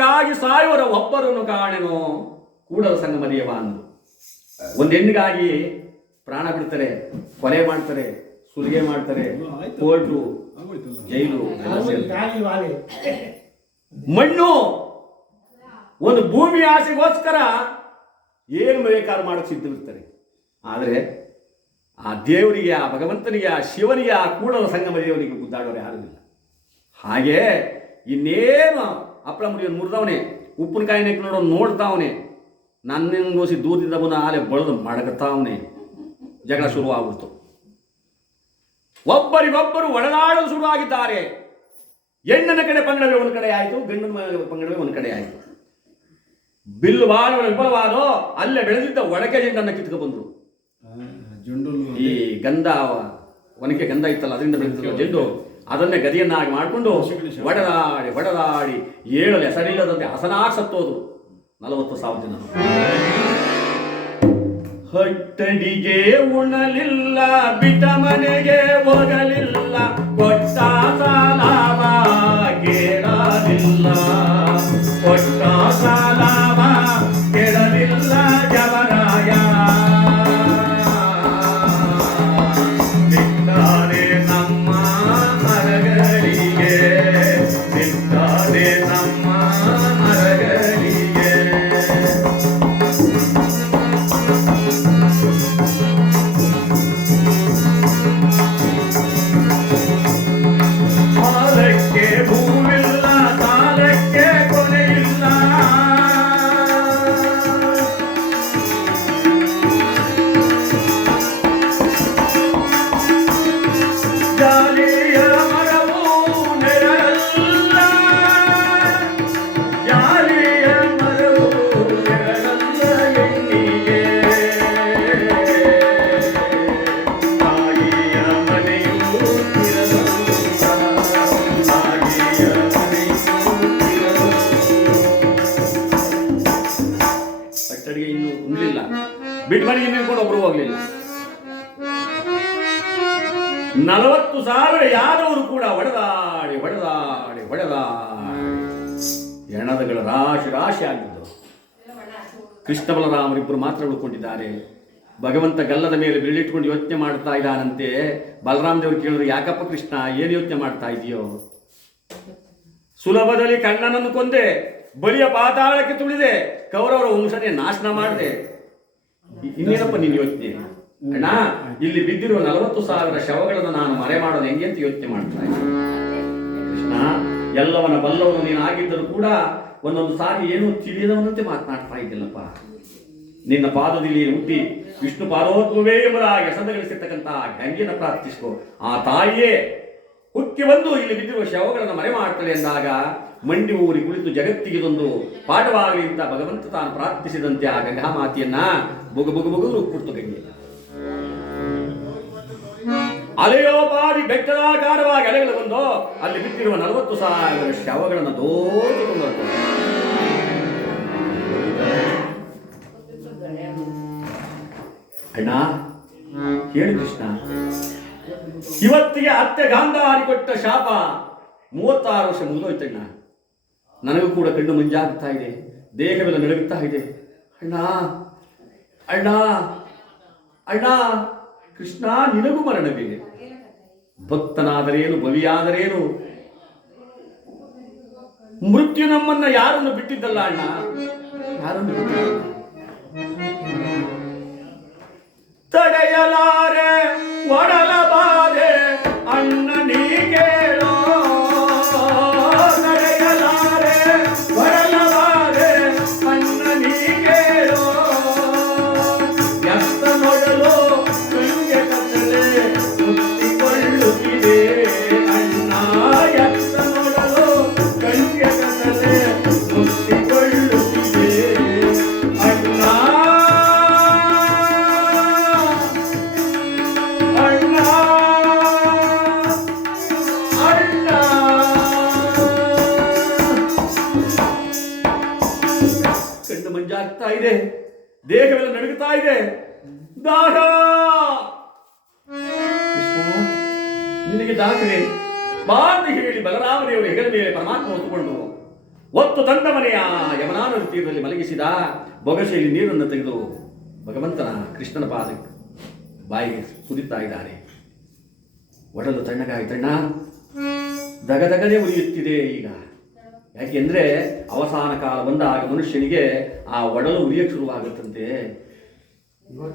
ರಾಗಿ ಸಾಯುವರ ಒಬ್ಬರನ್ನು ಕಾಣೆನೋ ಕೂಡಲ ಸಂಗಮರಿಯವ ಅಂದು. ಒಂದು ಹೆಣ್ಣಿಗಾಗಿ ಪ್ರಾಣ ಬಿಡ್ತಾರೆ, ಕೊಲೆ ಮಾಡ್ತಾರೆ, ಸುಲಿಗೆ ಮಾಡ್ತಾರೆ, ಕೋರ್ಟು, ಜೈಲು, ಮಣ್ಣು. ಒಂದು ಭೂಮಿ ಆಸೆಗೋಸ್ಕರ ಏನು ಬೇಕಾದ್ರೂ ಮಾಡೋಕ್ಕೆ ಸಿದ್ಧವಿರ್ತಾರೆ. ಆದರೆ ಆ ದೇವರಿಗೆ, ಆ ಭಗವಂತನಿಗೆ, ಆ ಶಿವನಿಗೆ, ಆ ಕೂಡಲ ಸಂಗಮ ದೇವರಿಗೆ ಗುದ್ದಾಡೋರು ಯಾರೂ ಇಲ್ಲ. ಹಾಗೆ ಇನ್ನೇನು ಹಪ್ಪಳ ಮುರಿಯೋನು ಮುರಿದವನೇ, ಉಪ್ಪಿನಕಾಯಿ ನೆಕ್ ನೋಡೋನು ನೋಡ್ತಾವನೆ, ನನ್ನಂಗೋಸಿ ದೂರದಿಂದ ಬಂದು ಆಲೆ ಬಳದು ಮಡಗತಾವನೆ. ಜಗಳ ಶುರುವಾಗ್ಬಿಡ್ತು. ಒಬ್ಬರಿಗೊಬ್ಬರು ಒಡೆದಾಡಲು ಶುರುವಾಗಿದ್ದಾರೆ. ಹೆಣ್ಣನ ಕಡೆ ಪಂಗಡವೇ ಒಂದು ಕಡೆ ಆಯಿತು, ಗಂಡನ ಪಂಗಡವೇ ಒಂದು ಕಡೆ ಆಯಿತು. ಬಿಲ್ಲು ಬಾಳುವ ವಿಫಲವಾದೋ ಅಲ್ಲೇ ಬೆಳೆದಿದ್ದ ಒಡಕೆ ಜೆಂಡನ್ನು ಕಿತ್ಕೊ ಬಂದರು. ಈ ಗಂಧ, ಒನಕೆ ಗಂಧ ಇತ್ತಲ್ಲ, ಅದರಿಂದ ಬೆಳೆದಿದ್ದ ಜೆಂಡು, ಅದನ್ನೇ ಗದಿಯನ್ನಾಗಿ ಮಾಡಿಕೊಂಡು ಒಡೆದಾಡಿ ಒಡೆದಾಡಿ 7 ಹೆಸರಿಲ್ಲದಂತೆ ಹಸನಾಗಿ ಸತ್ತೋದು 40,000 ಜನ. ಹೊಟ್ಟಡಿಗೆ ಉಣಲಿಲ್ಲ, ಬಿಟ್ಟ ಮನೆಗೆ ಹೋಗಲಿಲ್ಲ, ಕೊಟ್ಟ ಸಾಲವ ಕೇಳಲಿಲ್ಲ, ಕೊಟ್ಟ ಸಾಲವ ಕೇಳಲಿಲ್ಲ ಜವರಾಯ. ಬಿಟ್ಟಾರೆ ನಮ್ಮ ಮರಗಳಿಗೆ, ಬಿಟ್ಟಾರೆ ನಮ್ಮ ಮರಗಳಿಗೆ. ಸಾಲಕ್ಕೆ ಭೂಮಿಲ್ಲ, ಸಾಲಕ್ಕೆ ಕೊನೆಯಿಲ್ಲ, ಜಾಲಿಯ ಮರವು ನೆರಳಲ್ಲ, ಜಾಲಿಯ ಮರವು ನೆರಳಲ್ಲ ಹೆಣ್ಣಿಗೆ, ತಾಯಿಯ ಮನೆಯೂ ಇರಲಲ್ಲ, ತಾಯಿಯ ಮನೆಯೂ ಇರಲಲ್ಲ. ಕಟ್ಟಡಿಗೆ ಇನ್ನೂ ಉಣ್ಲಿಲ್ಲ, ಬಿಟ್ಟು ಮನೆಗೆ ನಿಂತ್ಕೊಂಡು ಒಬ್ರು ಹೋಗ್ಲಿಲ್ಲ. 40,000 ಯಾದವರು ಕೂಡ ಹೊಡೆದಾಡಿ ಹೊಡೆದಾಡಿ ಹೊಡೆದಾಡಿ ಹೆಣದಗಳ ರಾಶಿ ರಾಶಿ ಆಗಿದ್ದು. ಕೃಷ್ಣ ಬಲರಾಮರಿಬ್ಬರು ಮಾತ್ರ ಉಳ್ಕೊಂಡಿದ್ದಾರೆ. ಭಗವಂತ ಗಲ್ಲದ ಮೇಲೆ ಬೀಳಿಟ್ಕೊಂಡು ಯೋಚನೆ ಮಾಡ್ತಾ ಇದ್ದಾನಂತೆ. ಬಲರಾಮ ದೇವರು ಕೇಳಿದ್ರು, ಯಾಕಪ್ಪ ಕೃಷ್ಣ, ಏನು ಯೋಚನೆ ಮಾಡ್ತಾ ಇದೆಯೋ? ಸುಲಭದಲ್ಲಿ ಕಣ್ಣನನ್ನು ಕೊಂದೆ, ಬಲಿಯ ಪಾತಾಳಕ್ಕೆ ತುಳಿದೆ, ಕೌರವರ ವಂಶನೇ ನಾಶನ ಮಾಡಿದೆ, ಇನ್ನೇನಪ್ಪ ನೀನು ಯೋಚನೆ? ಅಣ್ಣ, ಇಲ್ಲಿ ಬಿದ್ದಿರುವ 40,000 ಶವಗಳನ್ನು ನಾನು ಮರೆ ಮಾಡೋದು ಹೆಂಗೆ ಅಂತ ಯೋಚನೆ ಮಾಡ್ತಾ ಇದ್ದೆ. ಕೃಷ್ಣ, ಎಲ್ಲವನ್ನ ಬಲ್ಲವನು ನೀನು ಆಗಿದ್ದರೂ ಕೂಡ ಒಂದೊಂದು ಸಾರಿ ಏನು ತಿಳಿಯದವನಂತೆ ಮಾತನಾಡ್ತಾ ಇದ್ದಿಲ್ಲಪ್ಪ. ನಿನ್ನ ಪಾದದಲ್ಲಿ ಹುಟ್ಟಿ ವಿಷ್ಣು ಪಾದೋದ್ಭವೇ ಎಂಬುದಾಗಿ ಹೆಸರುಗಳಿಸಿರ್ತಕ್ಕಂಥ ಗಂಗೆಯನ್ನು ಪ್ರಾರ್ಥಿಸ್ಕೋ. ಆ ತಾಯಿಯೇ ಹುಕ್ಕಿ ಬಂದು ಇಲ್ಲಿ ಬಿದ್ದಿರುವ ಶವಗಳನ್ನು ಮರೆ ಮಾಡ್ತಾಳೆ ಎಂದಾಗ ಮಂಡಿ ಊರಿ ಕುಳಿತು ಜಗತ್ತಿಗೆದೊಂದು ಪಾಠವಾಗಲಿ ಅಂತ ಭಗವಂತ ತಾನು ಪ್ರಾರ್ಥಿಸಿದಂತೆ ಆ ಗಂಗಾ ಮಾತೆಯನ್ನ ಬುಗು ಕುಡ್ತು ಗಂಗೆ. ಅಲೆಯೋಪಾದಿ ಬೆಟ್ಟದಾಕಾರವಾಗಿ ಅಲೆಗಳು ಬಂದು ಅಲ್ಲಿ ಬಿದ್ದಿರುವ 40,000 ಶವಗಳನ್ನು ದೋಚಿಕೊಂಡು ಅಣ್ಣ ಹೇಳಿ ಕೃಷ್ಣ, ಇವತ್ತಿಗೆ ಅತ್ತೆ ಗಾಂಧಾರಿ ಕೊಟ್ಟ ಶಾಪ 36 ವರ್ಷ ಮುಗಿದೋಯ್ತಣ್ಣ. ನನಗೂ ಕೂಡ ಕಣ್ಣು ಮಂಜಾಗ್ತಾ ಇದೆ, ದೇಹವೆಲ್ಲ ನಡುಗುತ್ತಾ ಇದೆ. ಅಣ್ಣ ಅಣ್ಣ ಅಣ್ಣ, ಕೃಷ್ಣ ನಿನಗೂ ಮರಣವಿದೆ. ಭಕ್ತನಾದರೇನು, ಬಲಿಯಾದರೇನು, ಮೃತ್ಯು ನಮ್ಮನ್ನ ಯಾರನ್ನು ಬಿಟ್ಟಿದ್ದಲ್ಲ ಅಣ್ಣ, ಯಾರನ್ನು ಬಿಟ್ಟಿದ್ದಲ್ಲ. ತಡೆಯಲಾರೆ ಒಡಲಬಾರೆ ಅಣ್ಣನಿಗೇಳೋ, ತಡೆಯಲಾರೆ ಒಡಲಬಾರೆ ಅಣ್ಣನಿಗೇಳೋ, ಎತ್ತ ನೋಡಲು ಕಣ್ಗೆ ಕತ್ತಲೆ ಮುತ್ತಿಕೊಳ್ಳುತ್ತಿದೆ ಅಣ್ಣ, ಎತ್ತ ನೋಡಲು ಕಣ್ಗೆ ಕತ್ತಲೆ ಮುತ್ತಿಕೊಳ್ಳುತ್ತಿದೆ ಅಣ್ಣ. ಕಣ್ಣು ಮಂಜಾಗ್ತಾ ಇದೆ, ದೇಹವೆಲ್ಲ ನಡುಗುತ್ತಾ ಇದೆ, ದಾಹ. ಕೃಷ್ಣ, ನಿನಗೆ ದಾಖಲೆ ಬಾ ಅಂತ ಹೇಳಿ ಬಲರಾಮದೇವರು ಹೆಗಲ ಮೇಲೆ ಪರಮಾತ್ಮ ಹೊತ್ತುಕೊಂಡು ಒತ್ತು ತಂದ ಮನೆಯ ಯಮುನಾ ನದಿ ತೀರದಲ್ಲಿ ಮಲಗಿಸಿದ. ಬೊಗಸೆಯಲ್ಲಿ ನೀರನ್ನು ತೆಗೆದು ಭಗವಂತನ ಕೃಷ್ಣನ ಪಾದಕ್ಕೆ ಬಾಯಿಗೆ ಸುರಿತಾ ಇದ್ದಾರೆ. ಒಡಲು ತಣ್ಣಗಾಯ್ತಣ್ಣ, ದಗದಗನೆ ಉರಿಯುತ್ತಿದೆ ಈಗ. ಯಾಕೆಂದ್ರೆ ಅವಸಾನ ಕಾಲ ಬಂದಾಗ ಮನುಷ್ಯನಿಗೆ ಆ ಒಡಲು ಉರಿಯಕ್ಕೆ ಶುರುವಾಗುತ್ತಂತೆ.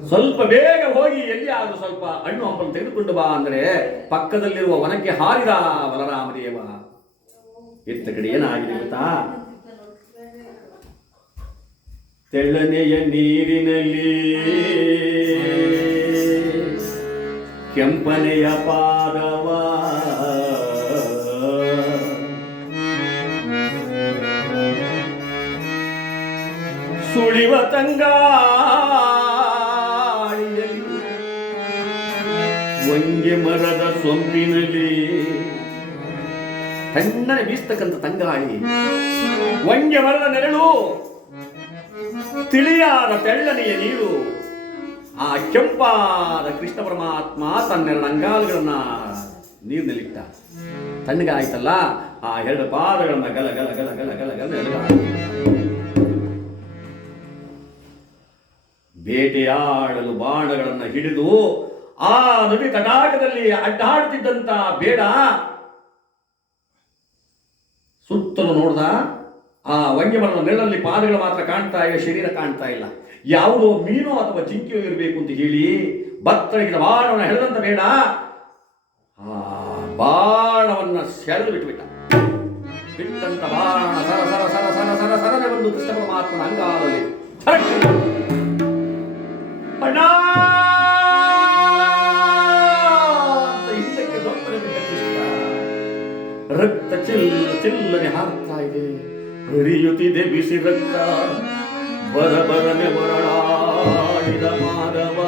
ಸ್ವಲ್ಪ ಬೇಗ ಹೋಗಿ ಎಲ್ಲಿಯಾದ್ರೂ ಸ್ವಲ್ಪ ಹಣ್ಣು ಹಂಪಲು ತೆಗೆದುಕೊಂಡು ಬಾ ಅಂದರೆ ಪಕ್ಕದಲ್ಲಿರುವ ವನಕ್ಕೆ ಹಾರಿದ ಬಲರಾಮದೇವ. ಎತ್ತ ಕಡೆ ಏನಾಗಿದೆ ಗೊತ್ತಾ? ತೆಳ್ಳನೆಯ ನೀರಿನಲ್ಲಿ ಕೆಂಪನೆಯ ಪಾದವ ಸುಳಿವ ತಂಗಾಳಿಯಲ್ಲಿ ವಂಗೆ ಮರದ ಸೊಂಪಿನಲ್ಲಿ ತಣ್ಣನೆ ಬೀಸ್ತಕ್ಕಂಥ ತಂಗಾಳಿ, ವಂಗೆ ಮರದ ನೆರಳು, ತಿಳಿಯಾದ ತೆಳ್ಳನೆಯ ನೀರು. ಆ ಕೆಂಪಾದ ಕೃಷ್ಣ ಪರಮಾತ್ಮ ತನ್ನೆರಡು ಅಂಗಾಲುಗಳನ್ನ ನೀರಿನಲ್ಲಿಟ್ಟ. ತಣ್ಣಗಾಯ್ತಲ್ಲ, ಆ ಎರಡು ಪಾದಗಳನ್ನ ಗಲ ಗಲ ಗಲ ಗಲ ಗಲ ಗಲ ಗಲ ಬೇಟೆಯಾಡಲು ಬಾಣಗಳನ್ನ ಹಿಡಿದು ಆ ನದಿ ತಟಾಕದಲ್ಲಿ ಅಡ್ಡಾಡುತ್ತಿದ್ದಂತ ಬೇಡ ಸುತ್ತಲೂ ನೋಡ್ದ. ಆ ವಂಗ್ಯಮರದ ನೆರಳಲ್ಲಿ ಪಾದಗಳು ಮಾತ್ರ ಕಾಣ್ತಾ ಇವೆ, ಶರೀರ ಕಾಣ್ತಾ ಇಲ್ಲ. ಯಾವುದೋ ಮೀನು ಅಥವಾ ಜಿಂಕೆಯೋ ಇರಬೇಕು ಅಂತ ಹೇಳಿ ಬತ್ತಳಿದ ಬಾಣವನ್ನು ಹೆಳೆದಂತ ಬೇಡ ಆ ಬಾಣವನ್ನ ಸೆಳೆದು ಬಿಟ್ಟುಬಿಟ್ಟ. ಬಿಟ್ಟಂತ ಬಾಣ ಸರ ಸರ ಸರ ಸರ ಸರ ಸರನೆ ಬಂದು ಕೃಷ್ಣ ಪರಮಾತ್ಮನ ಅಂಗಾಲಲ್ಲಿ ಅಣ್ಣ ಅಂತ ಹಿಂದಕ್ಕೆ ದೊಡ್ಡನೆ ಬಿಟ್ಟ ಕೃಷ್ಣ. ರಕ್ತ ಚಿಲ್ಲನೆ ಹಾರ್ತಾ ಇದೆ, ಹರಿಯುತ್ತಿದೆ ಬಿಸಿ ರಕ್ತ. ಬರಬರನೆ ಬರಳಾಡಿದ ಮಾಧವ.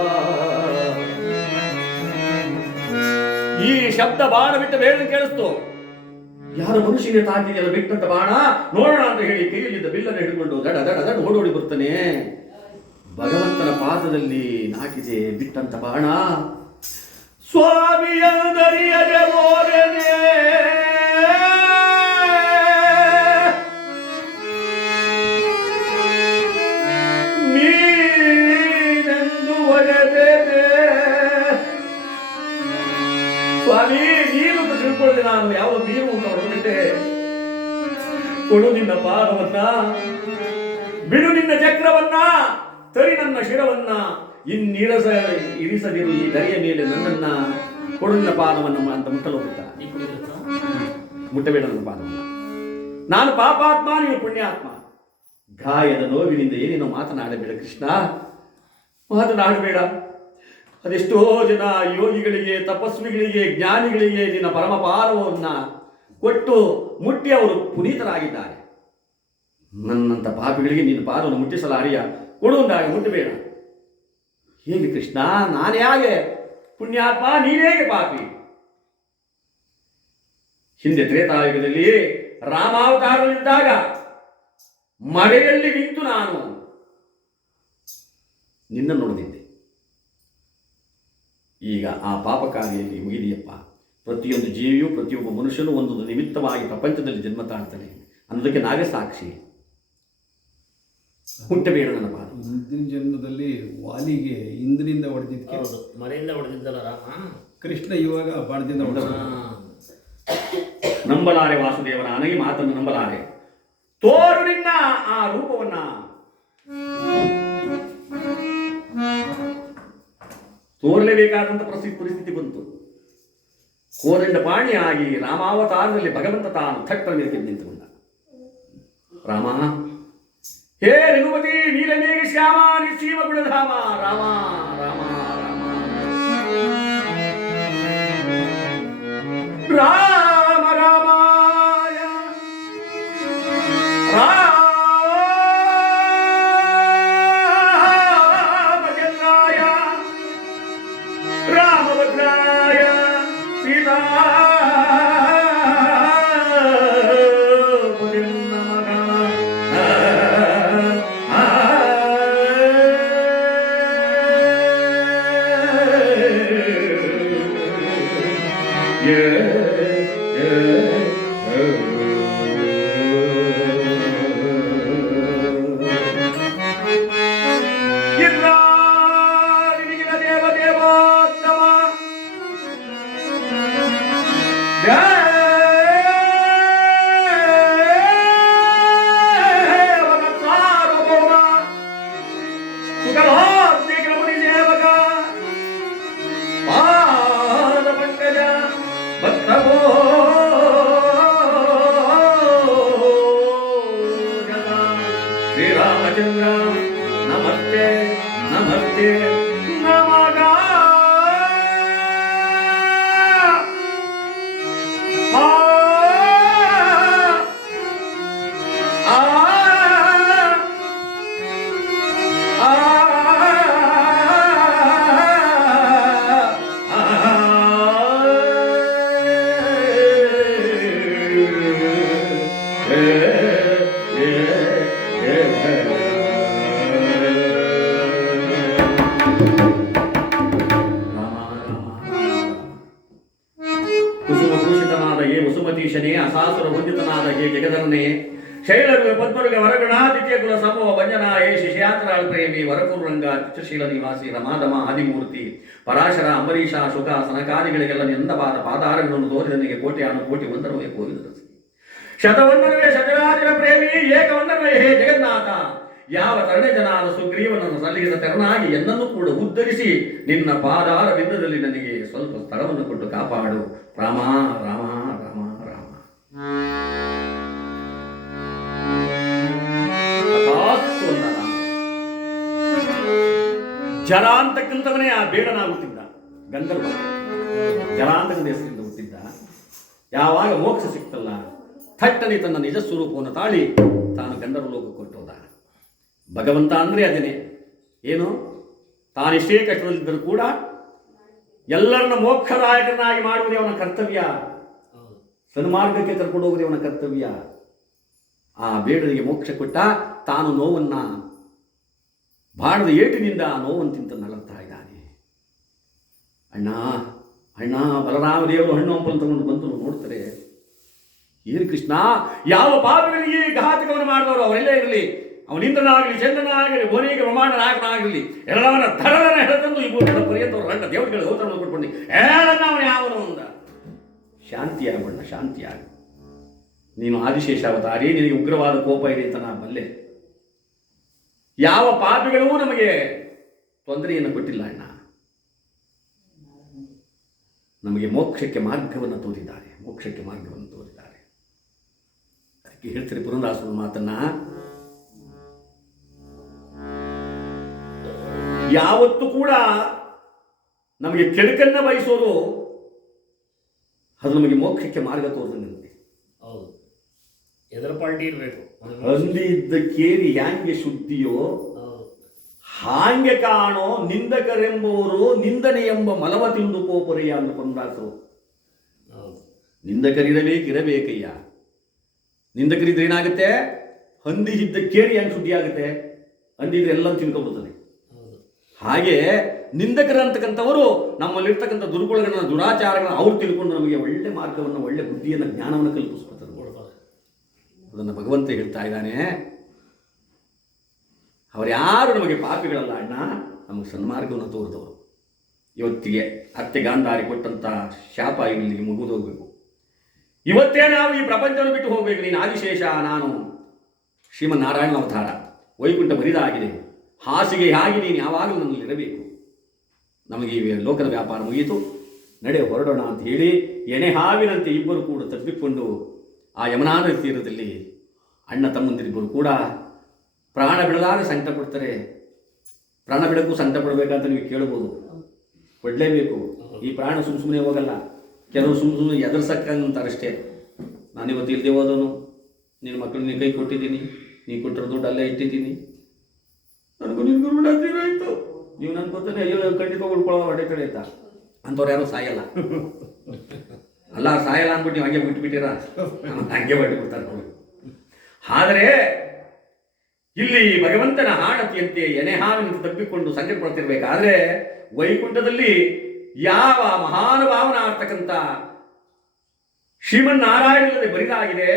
ಈ ಶಬ್ದ ಬಾಣ ಬಿಟ್ಟ ಬೇಡ ಕೇಳಿಸ್ತು. ಯಾರು ಮನುಷ್ಯನಿಗೆ ತಾಕಿದೆಯಲ್ಲ ಬಿಟ್ಟಂತ ಬಾಣ, ನೋಡೋಣ ಅಂತ ಹೇಳಿ ಕೈಯಲ್ಲಿದ್ದ ಬಿಲ್ಲನ್ನು ಹಿಡಿದುಕೊಂಡು ದಡ ದಡ ದಡ ಓಡೋಡಿ ಬರ್ತಾನೆ. ಭಗವಂತನ ಪಾದದಲ್ಲಿ ನಾಟಿದೆ ಬಿಟ್ಟಂತ ಬಾಣ. ಸ್ವಾಮಿಯರಿಯದೆ ಓರನೆ ನೀನೆಂದು ಒಡೆದೆ. ಸ್ವಾಮಿ ನೀರು ಅಂತ ತಿಳ್ಕೊಳ್ಳದೆ ನಾನು ಯಾವ ನೀರು ಅಂತ ಹೊಡೆದುಬಿಟ್ಟೆ. ಕೊಡು ನಿನ್ನ ಪಾದವನ್ನ, ಬಿಡು ನಿನ್ನ ಚಕ್ರವನ್ನ, ತರಿ ನನ್ನ ಶಿರವನ್ನ, ಇರಿಸದಿರು ಈ ದರಿಯ ಮೇಲೆ ನನ್ನನ್ನ, ಕೊಡು ನಿನ್ನ ಪಾದವನ್ನು ಅಂತ ಮುಟ್ಟಲು ಹೋಗುತ್ತಾ. ಮುಟ್ಟಬೇಡ ನನ್ನ ಪಾದವನ್ನ. ನಾನು ಪಾಪಾತ್ಮ, ನೀವು ಪುಣ್ಯಾತ್ಮ. ಗಾಯದ ನೋವಿನಿಂದ ಏನೇನೋ ಮಾತನಾಡಬೇಡ ಕೃಷ್ಣ, ಮಾತನಾಡಬೇಡ. ಅದೆಷ್ಟೋ ಜನ ಯೋಗಿಗಳಿಗೆ, ತಪಸ್ವಿಗಳಿಗೆ, ಜ್ಞಾನಿಗಳಿಗೆ ನಿನ್ನ ಪರಮ ಪಾದವನ್ನ ಕೊಟ್ಟು ಮುಟ್ಟಿ ಅವರು ಪುನೀತರಾಗಿದ್ದಾರೆ. ನನ್ನಂತ ಪಾಪಿಗಳಿಗೆ ನಿನ್ನ ಪಾದವನ್ನು ಮುಟ್ಟಿಸಲಾರಿಯ, ಕೊಡುವುದಾಗಿ ಮುಟ್ಟಬೇಡ. ಹೇಗೆ ಕೃಷ್ಣ, ನಾನೇ ಹಾಗೆ ಪುಣ್ಯಾತ್ಮ, ನೀನೇಗೆ ಪಾಪಿ? ಹಿಂದೆ ತ್ರೇತಾಯುಗದಲ್ಲಿ ರಾಮಾವತಾರದಲ್ಲಿದ್ದಾಗ ಮರೆಯಲ್ಲಿ ನಿಂತು ನಾನು ನಿನ್ನ ನೋಡಿದ್ದೆ. ಈಗ ಆ ಪಾಪ ಕಾರ್ಯದಲ್ಲಿ ಮುಗಿದೆಯಪ್ಪ. ಪ್ರತಿಯೊಂದು ಜೀವಿಯು, ಪ್ರತಿಯೊಬ್ಬ ಮನುಷ್ಯನು ಒಂದೊಂದು ನಿಮಿತ್ತವಾಗಿ ಪ್ರಪಂಚದಲ್ಲಿ ಜನ್ಮ ತಾಳ್ತಾನೆ ಅನ್ನೋದಕ್ಕೆ ನಾವೇ ಸಾಕ್ಷಿ. ಹುಟ್ಟಬೇಡ ನನ್ನ ಪಾದ. ಹಿಂದಿನ ಜನ್ಮದಲ್ಲಿ ವಾಲಿಗೆ ಇಂದ್ರನಿಂದ ಹೊಡೆದಿದ್ದಕ್ಕೆ ಮರೆಯಿಂದ ಹೊಡೆದಿದ್ದಲ್ಲ ರಾಮ, ಕೃಷ್ಣ ಇವಾಗ ಬಾಣದಿಂದ ಹೊಡೆದ. ನಂಬಲಾರೆ ವಾಸುದೇವನ ಅನಗಿ ಮಾತನ್ನು ನಂಬಲಾರೆ. ತೋರು ನಿನ್ನ ಆ ರೂಪವನ್ನ. ತೋರಲೇಬೇಕಾದಂತ ಪರಿಸ್ಥಿತಿ ಬಂತು. ಕೋದಂಡ ಪಾಣಿಯಾಗಿ ರಾಮಾವತಾರದಲ್ಲಿ ಭಗವಂತ ತಾನು ಥಟ್ಟರ ಮೇಲೆ ನಿಂತುಕೊಂಡ. ರಾಮ, ಹೇ ರಘುಪತಿ ನೀಲಮೇಘ ಶ್ಯಾಮ ನಿಶ್ಚೀಮ ಗುಣಧಾಮ, ರಾಮ ರಾಮ ರಾಮ ರಾಮ ರಾಮಾಯ ರಾಮಚಂದ್ರಾಯ ರಾಮಭದ್ರಾಯ ಸೀತಾ ಶ್ರೀರಾಮಚಂದ್ರ ನಮಸ್ತೆ ನಮಸ್ತೆ ನಮಗ ಆ ಆ ಕುಸುಮಭೂಷಿತನಾದ ಹೇ ವಸುಮತೀಶನೇ ಅಸಾಸುರ ವಂದಿತನಾದ ಹೇ ಜಗದರನೇ ಶೈಲರು ಪದ್ಮರುಗ ವರಗಣಾದಿತ್ಯ ಕುಲ ಸಮೂಹ ಭಂಜನ ಹೇ ಶಿಶಯಾತ್ರಾಳ ಪ್ರೇಮಿ ವರಕುರಂಗ ಚಿತ್ರಶೀಲ ನಿವಾಸಿ ರಮಾದಮ ಆದಿಮೂರ್ತಿ ಪರಾಶರ ಅಂಬರೀಷ ಶುಕ ಸನಕಾದಿಗಳಿಗೆಲ್ಲ ನಿಂದವಾದ ಪಾದಾರಗಳನ್ನು ತೋರಿದನಿಗೆ ಕೋಟ್ಯಾನು ಕೋಟಿ ವಂದನವೇ ಕೋರಿದರು ಶತವಂದನವೇ ಶತರಾಜರ ಪ್ರೇಮಿ ಏಕವಂದನವೇ ಹೇ ಜಗನ್ನಾಥ ಯಾವ ತರಣೆ ಜನಾದ ಸುಗ್ರೀವನನ್ನು ಸಲ್ಲಿಸಿದ ತೆರನಾಗಿ ಎನ್ನನ್ನು ಕೂಡ ಉದ್ಧರಿಸಿ ನಿನ್ನ ಪಾದಾರ ಬಿಂದದಲ್ಲಿ ನನಗೆ ಸ್ವಲ್ಪ ಸ್ಥಳವನ್ನು ಕೊಟ್ಟು ಕಾಪಾಡು ರಾಮ ರಾಮ ರಾಮ ರಾಮ. ಹಠಾತ್ ಅಂದ ರಾಮ. ಜರ ಅಂತಕ್ಕಂಥವನೇ ಆ ಬೇಡನಾಗುತ್ತಿದ್ದ ಗಂಧರ್ವ. ಜರ ಅಂತಕ್ಕಂಥ ಹೆಸರಿಂದ ಹುಟ್ಟಿದ್ದ. ಯಾವಾಗ ಮೋಕ್ಷ ಸಿಕ್ತಲ್ಲ ಥಟ್ಟನೆ ತನ್ನ ನಿಜ ಸ್ವರೂಪವನ್ನು ತಾಳಿ ತಾನು ಗಂಧರ್ವ ಲೋಕ ಕೊಟ್ಟೋದ. ಭಗವಂತ ಅಂದರೆ ಅದೇನೆ. ಏನು ತಾನಿಷ್ಟೇ ಕಷ್ಟದಲ್ಲಿದ್ದರೂ ಕೂಡ ಎಲ್ಲರನ್ನ ಮೋಕ್ಷದಾಯಕನಾಗಿ ಮಾಡುವುದೇ ಅವನ ಕರ್ತವ್ಯ. ಸನ್ಮಾರ್ಗಕ್ಕೆ ಕರ್ಕೊಂಡು ಹೋಗುವುದೇ ಅವನ ಕರ್ತವ್ಯ. ಆ ಬೇಡರಿಗೆ ಮೋಕ್ಷ ಕೊಟ್ಟ. ತಾನು ನೋವನ್ನ ಬಾಣದ ಏಟಿನಿಂದ ನೋವನ್ನು ತಿಂತ ನಲರ್ತಾ ಇದ್ದಾನೆ. ಅಣ್ಣ ಅಣ್ಣ ಬಲರಾಮ ದೇವರು ಹಣ್ಣು ಹಂಪಲು ತಗೊಂಡು ಬಂದು ನೋಡ್ತಾರೆ. ಏನು ಕೃಷ್ಣ, ಯಾವ ಪಾಪಗಳಿಗೆ ಘಾತಕವನ್ನು ಮಾಡಿದವರು ಅವರೆಲ್ಲೇ ಇರಲಿ, ಅವನಿಂದ್ರನಾಗಲಿ ಚಂದ್ರನಾಗಲಿ ಬೋನಿಗೆ ಬ್ರಹ್ಮಾಂಡ ನಾಯಕನಾಗಲಿ ಎಲ್ಲವನ್ನ ಧರನ ಹೆಳತಂದು ಈ ಭೂಮಿಯ ಪರ್ಯಂತ ರಂಡ ದೇವತೆಗಳ ಗೌತಮ ಕೊಟ್ಕೊಂಡು ಹೇಳನ್ನ ಅವನು ಯಾವನು ಅಂದ. ಶಾಂತಿಯಾಗಬಣ್ಣ, ಶಾಂತಿಯಾಗ. ನೀನು ಆದಿಶೇಷ ಅವತಾರಿ, ನಿನಗೆ ಉಗ್ರವಾದ ಕೋಪ ಇದೆ ಅಂತ ನಾನು ಬಲ್ಲೆ. ಯಾವ ಪಾಪಿಗಳೂ ನಮಗೆ ತೊಂದರೆಯನ್ನು ಕೊಟ್ಟಿಲ್ಲ ಅಣ್ಣ. ನಮಗೆ ಮೋಕ್ಷಕ್ಕೆ ಮಾರ್ಗವನ್ನು ತೋರಿದ್ದಾರೆ, ಮೋಕ್ಷಕ್ಕೆ ಮಾರ್ಗವನ್ನು ತೋರಿದ್ದಾರೆ. ಅದಕ್ಕೆ ಹೇಳ್ತಾರೆ ಪುರಂದರದಾಸರ ಮಾತನ್ನ, ಯಾವತ್ತೂ ಕೂಡ ನಮಗೆ ಕೆಡುಕನ್ನ ಬಯಸೋದು ಅದು ನಮಗೆ ಮೋಕ್ಷಕ್ಕೆ ಮಾರ್ಗ ತೋರಿದಂತೆ. ಹೌದು, ಎದರ ಪಾರ್ಟಿ ಇರಬೇಕು. ಅಂದಿದ್ದ ಕೇರಿ ಹ್ಯಾಂಗೆ ಶುದ್ಧಿಯೋ ಹಾಂಗೆ ಕಾಣೋ ನಿಂದಕರೆಂಬುವರು ನಿಂದನೆ ಎಂಬ ಮಲವ ತಿಂದು ಪೋಪರೆಯ ಅಂತ ಪುರಂದರದಾಸರು. ನಿಂದಕರಿರಬೇಕಿರಬೇಕಯ್ಯ. ನಿಂದಕರಿದ್ರೆ ಏನಾಗುತ್ತೆ? ಹಂದಿ ಇದ್ದ ಕೇರಿ ಹೆಂಗೆ ಶುದ್ಧಿ ಆಗುತ್ತೆ? ಹಂದಿದ್ರೆ ಎಲ್ಲ ತಿನ್ಕೊಬೋದನೆ. ಹಾಗೆ ನಿಂದಕರಂತಕ್ಕಂಥವರು ನಮ್ಮಲ್ಲಿರ್ತಕ್ಕಂಥ ದುರ್ಗುಣಗಳನ್ನ ದುರಾಚಾರಗಳನ್ನ ಅವ್ರು ತಿಳ್ಕೊಂಡು ನಮಗೆ ಒಳ್ಳೆ ಮಾರ್ಗವನ್ನು, ಒಳ್ಳೆ ಬುದ್ಧಿಯನ್ನು, ಜ್ಞಾನವನ್ನು ಕಲ್ಪಿಸ್ಕೊಳ್ತಾರೆ. ಅದನ್ನು ಭಗವಂತ ಹೇಳ್ತಾ ಇದ್ದಾನೆ. ಅವರು ಯಾರು ನಮಗೆ ಪಾಪಿಗಳಲ್ಲ ಅಣ್ಣ, ನಮಗೆ ಸನ್ಮಾರ್ಗವನ್ನು ತೋರಿದವರು. ಇವತ್ತಿಗೆ ಅತ್ತೆ ಗಾಂಧಾರಿ ಕೊಟ್ಟಂಥ ಶಾಪ ಇಲ್ಲಿಗೆ ಮುಗಿದೋಗ್ಬೇಕು. ಇವತ್ತೇ ನಾವು ಈ ಪ್ರಪಂಚವನ್ನು ಬಿಟ್ಟು ಹೋಗ್ಬೇಕು. ನೀನು ಆದಿಶೇಷ, ನಾನು ಶ್ರೀಮನ್ನಾರಾಯಣ ಅವತಾರ, ವೈಕುಂಠ ಬರಿದಾಗಿದೆ. ಹಾಸಿಗೆ ಆಗಿ ನೀನು ಯಾವಾಗಲೂ ನನ್ನಲ್ಲಿ ಇರಬೇಕು. ನಮಗೆ ಈ ಲೋಕದ ವ್ಯಾಪಾರ ಮುಗಿಯಿತು, ನಡೆ ಹೊರಡೋಣ ಅಂತ ಹೇಳಿ ಎಣೆ ಹಾವಿನಂತೆ ಇಬ್ಬರು ಕೂಡ ತಬ್ಬಿಕೊಂಡು ಆ ಯಮುನಾ ನದಿ ತೀರದಲ್ಲಿ ಅಣ್ಣ ತಮ್ಮಂದಿರಿಬ್ಬರು ಕೂಡ ಪ್ರಾಣ ಬಿಡಲಾಗ ಸಂಕಟ ಪಡ್ತಾರೆ. ಪ್ರಾಣ ಬಿಡಕ್ಕೂ ಸಂಕಟ ಪಡಬೇಕಂತ ನೀವು ಕೇಳ್ಬೋದು. ಕೊಡಲೇಬೇಕು. ಈ ಪ್ರಾಣ ಸುಮ್ಮನೆ ಹೋಗಲ್ಲ. ಕೆಲವರು ಸುಮ್ಮನೆ ಎದುರ್ಸಕ್ಕಂತಾರಷ್ಟೇ. ನಾನಿವತ್ತು ಇಲ್ಲದೆ ಹೋದನು, ನಿನ್ನ ಮಕ್ಕಳು ನೀನು ಕೈ ಕೊಟ್ಟಿದ್ದೀನಿ, ನೀನು ಕೊಟ್ಟಿರೋ ದುಡ್ಡು ಅಲ್ಲೇ ಇಟ್ಟಿದ್ದೀನಿ, ನನಗೂ ನಿನ್ಗೂ ಬಿಡಾಯ್ತು, ನೀವು ನನ್ನ ಗೊತ್ತಾನೆ ಅಯ್ಯೋ ಖಂಡಿತ ಉಳ್ಕೊಳ್ಳೋ ಹೊಡೆ ಕಡೆ ಆಯ್ತಾ ಅಂಥವ್ರು ಯಾರು ಸಾಯಲ್ಲ. ಅಲ್ಲ ಸಾಯಲ್ಲ ಅಂದ್ಬಿಟ್ಟು ನೀವು ಹಂಗೆ ಬಿಟ್ಬಿಟ್ಟಿರ, ಹಂಗೆ ಬಿಟ್ಬಿಡ್ತಾರೆ ಅವರು. ಆದರೆ ಇಲ್ಲಿ ಭಗವಂತನ ಆಣತಿಯಂತೆ ಎನೆ ಹಾವಿನಿಂದ ತಪ್ಪಿಕೊಂಡು ಸಂಕಟ ಪಡ್ತಿರ್ಬೇಕಾದ್ರೆ ವೈಕುಂಠದಲ್ಲಿ ಯಾವ ಮಹಾನುಭಾವನ ಆಗ್ತಕ್ಕಂಥ ಶ್ರೀಮನ್ನಾರಾಯಣನಲ್ಲಿ ಬರಿದಾಗಿದೆ.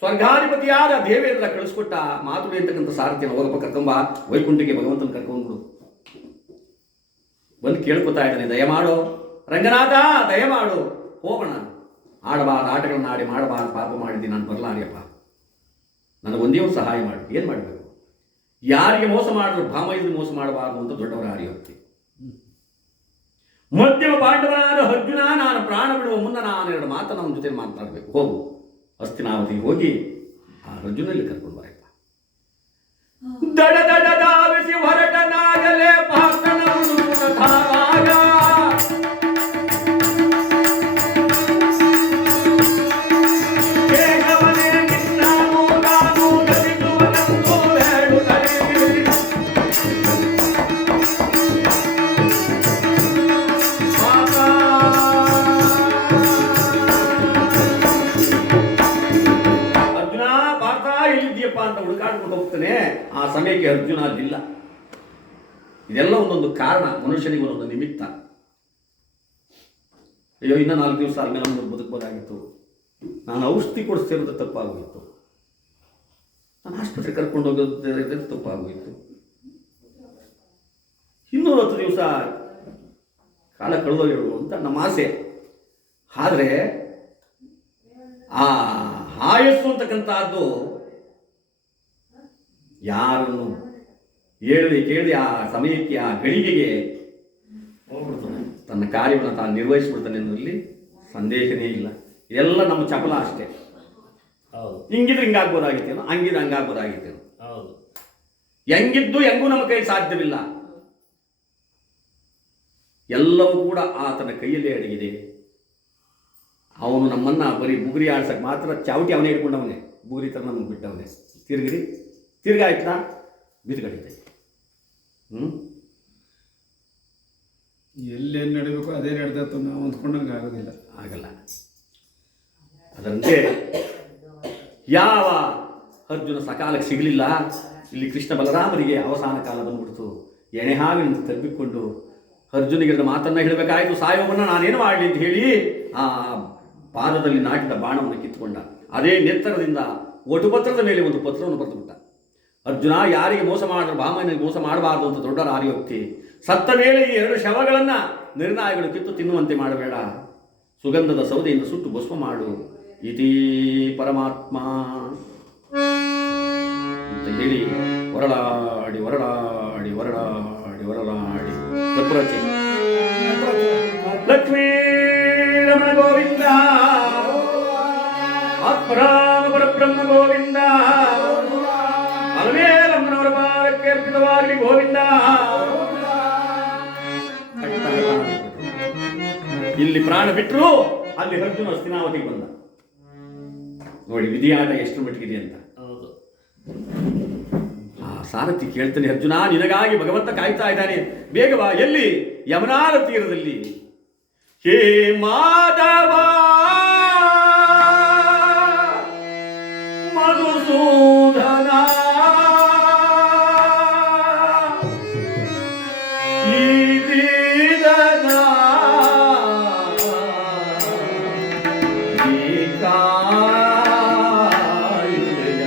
ಸ್ವರ್ಗಾಧಿಪತಿಯಾದ ದೇವೇಂದ್ರ ಕಳಿಸ್ಕೊಟ್ಟ ಮಾತುಡಿ ಅಂತಕ್ಕಂಥ ಸಾರಥಿಯನ್ನು ಹೋಗಪ್ಪ ಕರ್ಕೊಂಬ ವೈಕುಂಠಕ್ಕೆ ಭಗವಂತನ ಕರ್ಕೊಂಡ್ಬಿಡು. ಬಂದು ಕೇಳ್ಕೊತಾ ಇದ್ದಾನೆ, ದಯಮಾಡು ರಂಗನಾಥ, ದಯಮಾಡು ಹೋಗೋಣ. ಆಡಬಾರ್ದು ಆಟಗಳನ್ನ ಆಡಿ ಮಾಡಬಾರ್ದು ಪಾಪ ಮಾಡಿದ್ದೀನಿ, ನಾನು ಬರಲಾರಿಯಪ್ಪ, ನನಗೊಂದೇ ಒಂದು ಸಹಾಯ ಮಾಡಿ. ಏನು ಮಾಡಬೇಕು? ಯಾರಿಗೆ ಮೋಸ ಮಾಡಿದ್ರು ಭಾಮೈದು ಮೋಸ ಮಾಡಬಾರ್ದು ಅಂತ ದೊಡ್ಡವರ ಹರಿಯೋಗ್ತಿ. ಮಧ್ಯಮ ಪಾಂಡವನಾದ ಅರ್ಜುನ, ನಾನು ಪ್ರಾಣ ಬಿಡುವ ಮುನ್ನ ನಾನು ಎರಡು ಮಾತನ್ನು ಅವನ ಜೊತೆ ಮಾತನಾಡಬೇಕು. ಹೋಗು ಹಸ್ತಿನಾವತಿಗೆ ಹೋಗಿ ಆ ಅರ್ಜುನಲ್ಲಿ ಕರ್ಕೊಂಡು ಬರಪ್ಪ. ಸ್ನಾನಕ್ಕೆ ಹೋಗ್ತಾನೆ, ಆ ಸಮಯಕ್ಕೆ ಅರ್ಜುನ ಅಲ್ಲಿಲ್ಲ. ಇದೆಲ್ಲ ಒಂದೊಂದು ಕಾರಣ, ಮನುಷ್ಯನಿಗೆ ಒಂದೊಂದು ನಿಮಿತ್ತ. ಅಯ್ಯೋ ಇನ್ನೂ 4 ದಿವಸ ಆದ್ಮೇಲೆ ನಮ್ಮನ್ನು ಬದುಕಬಹುದಾಗಿತ್ತು, ನಾನು ಔಷಧಿ ಕೊಡಿಸ್ತಿರೋದು ತಪ್ಪಾಗೋಗಿತ್ತು, ನಾನು ಆಸ್ಪತ್ರೆ ಕರ್ಕೊಂಡು ಹೋಗೋದು ತಪ್ಪಾಗೋಗಿತ್ತು, 210 ದಿವಸ ಕಾಲ ಕಳೆದೋಗಿರು ಅಂತ ನಮ್ಮ ಆಸೆ. ಆದರೆ ಆ ಆಯಸ್ಸು ಅಂತಕ್ಕಂಥದ್ದು ಯಾರನ್ನು ಕೇಳಿ ಆ ಸಮಯಕ್ಕೆ, ಆ ಗಳಿಗೆಗೆ ಹೋಗ್ಬಿಡ್ತಾನೆ, ತನ್ನ ಕಾರ್ಯವನ್ನು ತಾನು ನಿರ್ವಹಿಸ್ಬಿಡ್ತಾನೆ ಅನ್ನೋದ್ರಲ್ಲಿ ಸಂದೇಹನೇ ಇಲ್ಲ. ಇದೆಲ್ಲ ನಮ್ಮ ಚಪಲ ಅಷ್ಟೇ. ಹೌದು, ಹಿಂಗಿದ್ರೆ ಹಿಂಗಾಗ್ಬೋದಾಗಿತ್ತೇನೋ, ಹಂಗಿದ್ರೆ ಹಂಗಾಗ್ಬೋದಾಗಿತ್ತೇನೋ. ಹೌದು, ಹೆಂಗಿದ್ದು ಹೆಂಗೂ ನಮ್ಮ ಕೈ ಸಾಧ್ಯವಿಲ್ಲ. ಎಲ್ಲವೂ ಕೂಡ ಆತನ ಕೈಯಲ್ಲೇ ಅಡಗಿದೆ. ಅವನು ನಮ್ಮನ್ನ ಬರೀ ಬುಗುರಿ ಆಡ್ಸಕ್ಕೆ ಮಾತ್ರ ಚಾವಟಿ ಅವನೇ ಇಟ್ಕೊಂಡವನೇ, ಬುಗುರಿ ಥರ ನಮಗೆ ಬಿಟ್ಟವನೇ. ತಿರ್ಗಾಯ್ತಾ ಬಿದ್ದುಗಡಿದೆ. ಎಲ್ಲೇನು ನಡಿಬೇಕು ಅದೇ ನಡೆದತ್ತು, ನಾವು ಹೊಂದ್ಕೊಂಡಂಗೆ ಆಗೋದಿಲ್ಲ, ಆಗಲ್ಲ. ಅದರಂತೆ ಯಾವ ಅರ್ಜುನ ಸಕಾಲಕ್ಕೆ ಸಿಗಲಿಲ್ಲ, ಇಲ್ಲಿ ಕೃಷ್ಣ ಬಲರಾಮರಿಗೆ ಅವಸಾನ ಕಾಲ ಬಂದ್ಬಿಡ್ತು. ಎಣೆ ಹಾವಿನಿಂದ ತಬ್ಬಿಕೊಂಡು ಅರ್ಜುನಿಗೆ ಮಾತನ್ನು ಹೇಳಬೇಕಾಯಿತು. ಸಾಯೋವನ್ನ ನಾನೇನು ಮಾಡಲಿ ಅಂತ ಹೇಳಿ ಆ ಪಾದದಲ್ಲಿ ನಾಟಿದ ಬಾಣವನ್ನು ಕಿತ್ತುಕೊಂಡ. ಅದೇ ನೆತ್ತರದಿಂದ ಒಟುಪತ್ರದ ಮೇಲೆ ಒಂದು ಪತ್ರವನ್ನು ಬರೆದುಬಿಟ್ಟ. ಅರ್ಜುನ, ಯಾರಿಗೆ ಮೋಸ ಮಾಡಿದ್ರು ಭಾಮನಿಗೆ ಮೋಸ ಮಾಡಬಾರ್ದು ಅಂತ ದೊಡ್ಡ ಆರ್ಯೋಕ್ತಿ. ಸತ್ತ ಮೇಲೆ ಈ 2 ಶವಗಳನ್ನು ನಿರ್ನಾಯಗಳು ಕಿತ್ತು ತಿನ್ನುವಂತೆ ಮಾಡಬೇಡ, ಸುಗಂಧದ ಸೌದೆಯಿಂದ ಸುಟ್ಟು ಭಸ್ಮ ಮಾಡು, ಇತೀ ಪರಮಾತ್ಮ ಅಂತ ಹೇಳಿ ಹೊರಳಾಡಿ ಹೊರಳಾಡಿ ಹೊರಳಾಡಿ ಹೊರಳಾಡಿ ಕರ್ಪೂರಚಿ ಲಕ್ಷ್ಮೀ ರಮಣ ಗೋವಿಂದ, ಆತ್ಮರಾಮ ಪರಬ್ರಹ್ಮ ಗೋವಿಂದ, ಅಲಮೇಲಮ್ಮನವರ ಪಾದಕ್ಕೆ ಅರ್ಪಿತವಾಗಲಿ ಗೋವಿಂದ. ಇಲ್ಲಿ ಪ್ರಾಣ ಬಿಟ್ಟರು, ಅಲ್ಲಿ ಅರ್ಜುನ ಹಸ್ತಿನಾವತಿಗೆ ಬಂದ. ನೋಡಿ ವಿಧಿಯಾಟ ಎಷ್ಟು ಮಟ್ಟಿಗಿದೆ ಅಂತ. ಹೌದು. ಆ ಸಾರಥಿ ಕೇಳ್ತಾನೆ, ಅರ್ಜುನ ನಿನಗಾಗಿ ಭಗವಂತ ಕಾಯ್ತಾ ಇದ್ದಾನೆ, ಬೇಗ ಬಾ. ಎಲ್ಲಿ? ಯಮುನಾದ ತೀರದಲ್ಲಿ. ಹೇ ಮಾಧವ ಮಧುಸೂದನ, ಈ ದೀನನ ಈ ಕಾಯುವೆಯ.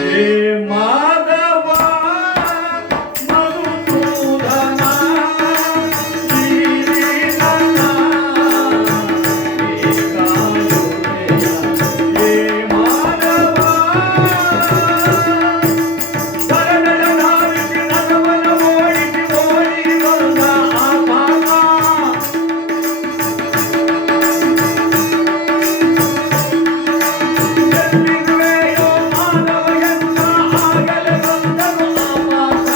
ಹೇ ಮಾಧವ ಮಧುಸೂದನ, ಈ ದೀನನ ಈ ಕಾಯುವೆಯ. ಹೇ ಮಾಧವ ಕರಡಲಾರಿಸಿ ನಗವನ ಓಡಿಸಿ ಓಡಿ ಬಂದ ಆತ್ಮ. ಎಲ್ಲಿರುವೆಯೋ ಮಾಧವ ಎನ್ನ ಆಗಲೇ ಬಂದನು ಆಪಾತ.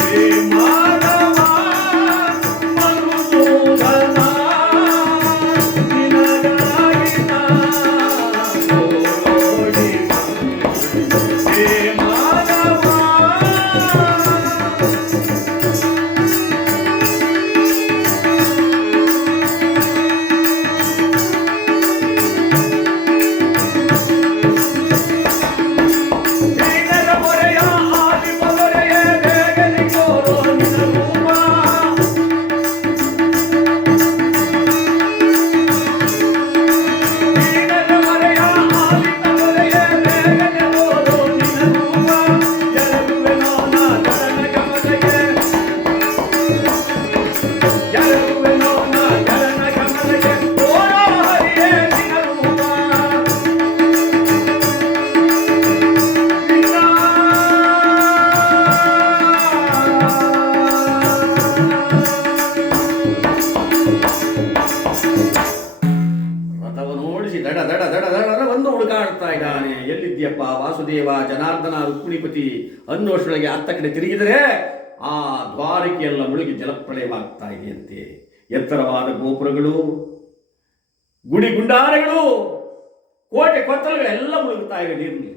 ಹೇ ಮಾಧವ ಮಧುಸೂದನ, ನಿನಗಾಗಿ ನಾ ಓಡಿ ಬಂದೆ. ಹೇ ಮಾಧವ ದೀನರ ಮೊರೆಯ ಆಲಿಪವರೆಯ ಬೇಗನೆ ತೋರೋ ನಿನ್ನ ರೂಪ. ದೀನರ ಮೊರೆಯ ಆಲಿಪವರೆಯ ಬೇಗನೆ ತೋರೋ ನಿನ್ನ ರೂಪ. ಎರಗುವೆನೋ ನಾ ಚರಣ ಕಮಲಗೆ, ಎರಗುವೆನೋ ನಾ ಚರಣ ಕಮಲಗೆ, ತೋರೋ ಹರಿಯೇ ನಿನ್ನ ರೂಪ. ರಥವನ್ನು ಓಡಿಸಿ ದಡ ದಡ ದಡ ದಡ ಒಂದು ಹುಡುಕಾಡ್ತಾ ಇದ್ದಾನೆ. ಎಲ್ಲಿದ್ಯಪ್ಪ ವಾಸುದೇವ, ಜನಾರ್ದನ, ರುಕ್ಮಿಣಿಪತಿ ಅನ್ನೋಷ್ಟೊಳಗೆ ಅತ್ತ ಕಡೆ ತಿರುಗಿದರೆ ಆ ದ್ವಾರಕೆಯೆಲ್ಲ ಮುಳುಗಿ ಜಲಪ್ರಳಯವಾಗ್ತಾ ಇದೆಯಂತೆ. ಎತ್ತರವಾದ ಗೋಪುರಗಳು, ಗುಡಿ ಗುಂಡಾರಗಳು, ಕೋಟೆ ಕೊತ್ತಲಗಳೆಲ್ಲ ಮುಳುಗುತ್ತಾ ಇವೆ, ನೀರಿನಲ್ಲಿ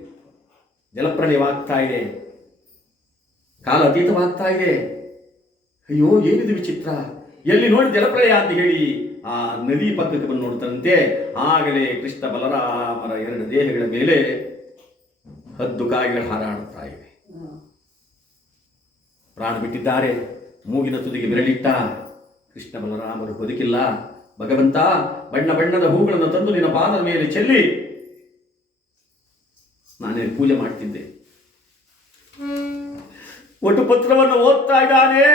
ಜಲಪ್ರಳಯವಾಗ್ತಾ ಇದೆ. ಕಾಲ ಅತೀತವಾಗ್ತಾ ಇದೆ. ಅಯ್ಯೋ ಏನಿದು ವಿಚಿತ್ರ, ಎಲ್ಲಿ ನೋಡಿ ಜಲಪ್ರಳಯ ಅಂತ ಹೇಳಿ ಆ ನದಿ ಪಕ್ಕಕ್ಕೆ ಬಂದು ನೋಡ್ತಂತೆ ಆಗಲೇ ಕೃಷ್ಣ ಬಲರಾಮರ ಎರಡು ದೇಹಗಳ ಮೇಲೆ ಹದ್ದು ಕಾಯಿಗಳು ಹಾರಾಡುತ್ತಾ ಇವೆ. ಪ್ರಾಣ ಬಿಟ್ಟಿದ್ದಾರೆ. ಮೂಗಿನ ತುದಿಗೆ ಬೆರಳಿಟ್ಟ ಕೃಷ್ಣ ಬಲರಾಮರು ಬದುಕಿಲ್ಲ. ಭಗವಂತ, ಬಣ್ಣ ಬಣ್ಣದ ಹೂಗಳನ್ನು ತಂದು ನಿನ್ನ ಪಾದದ ಮೇಲೆ ಚೆಲ್ಲಿ ನಾನೇ ಪೂಜೆ ಮಾಡ್ತಿದ್ದೆ. ಒಟ್ಟು ಪತ್ರವನ್ನು ಓದ್ತಾ ಇದ್ದಾನೆ.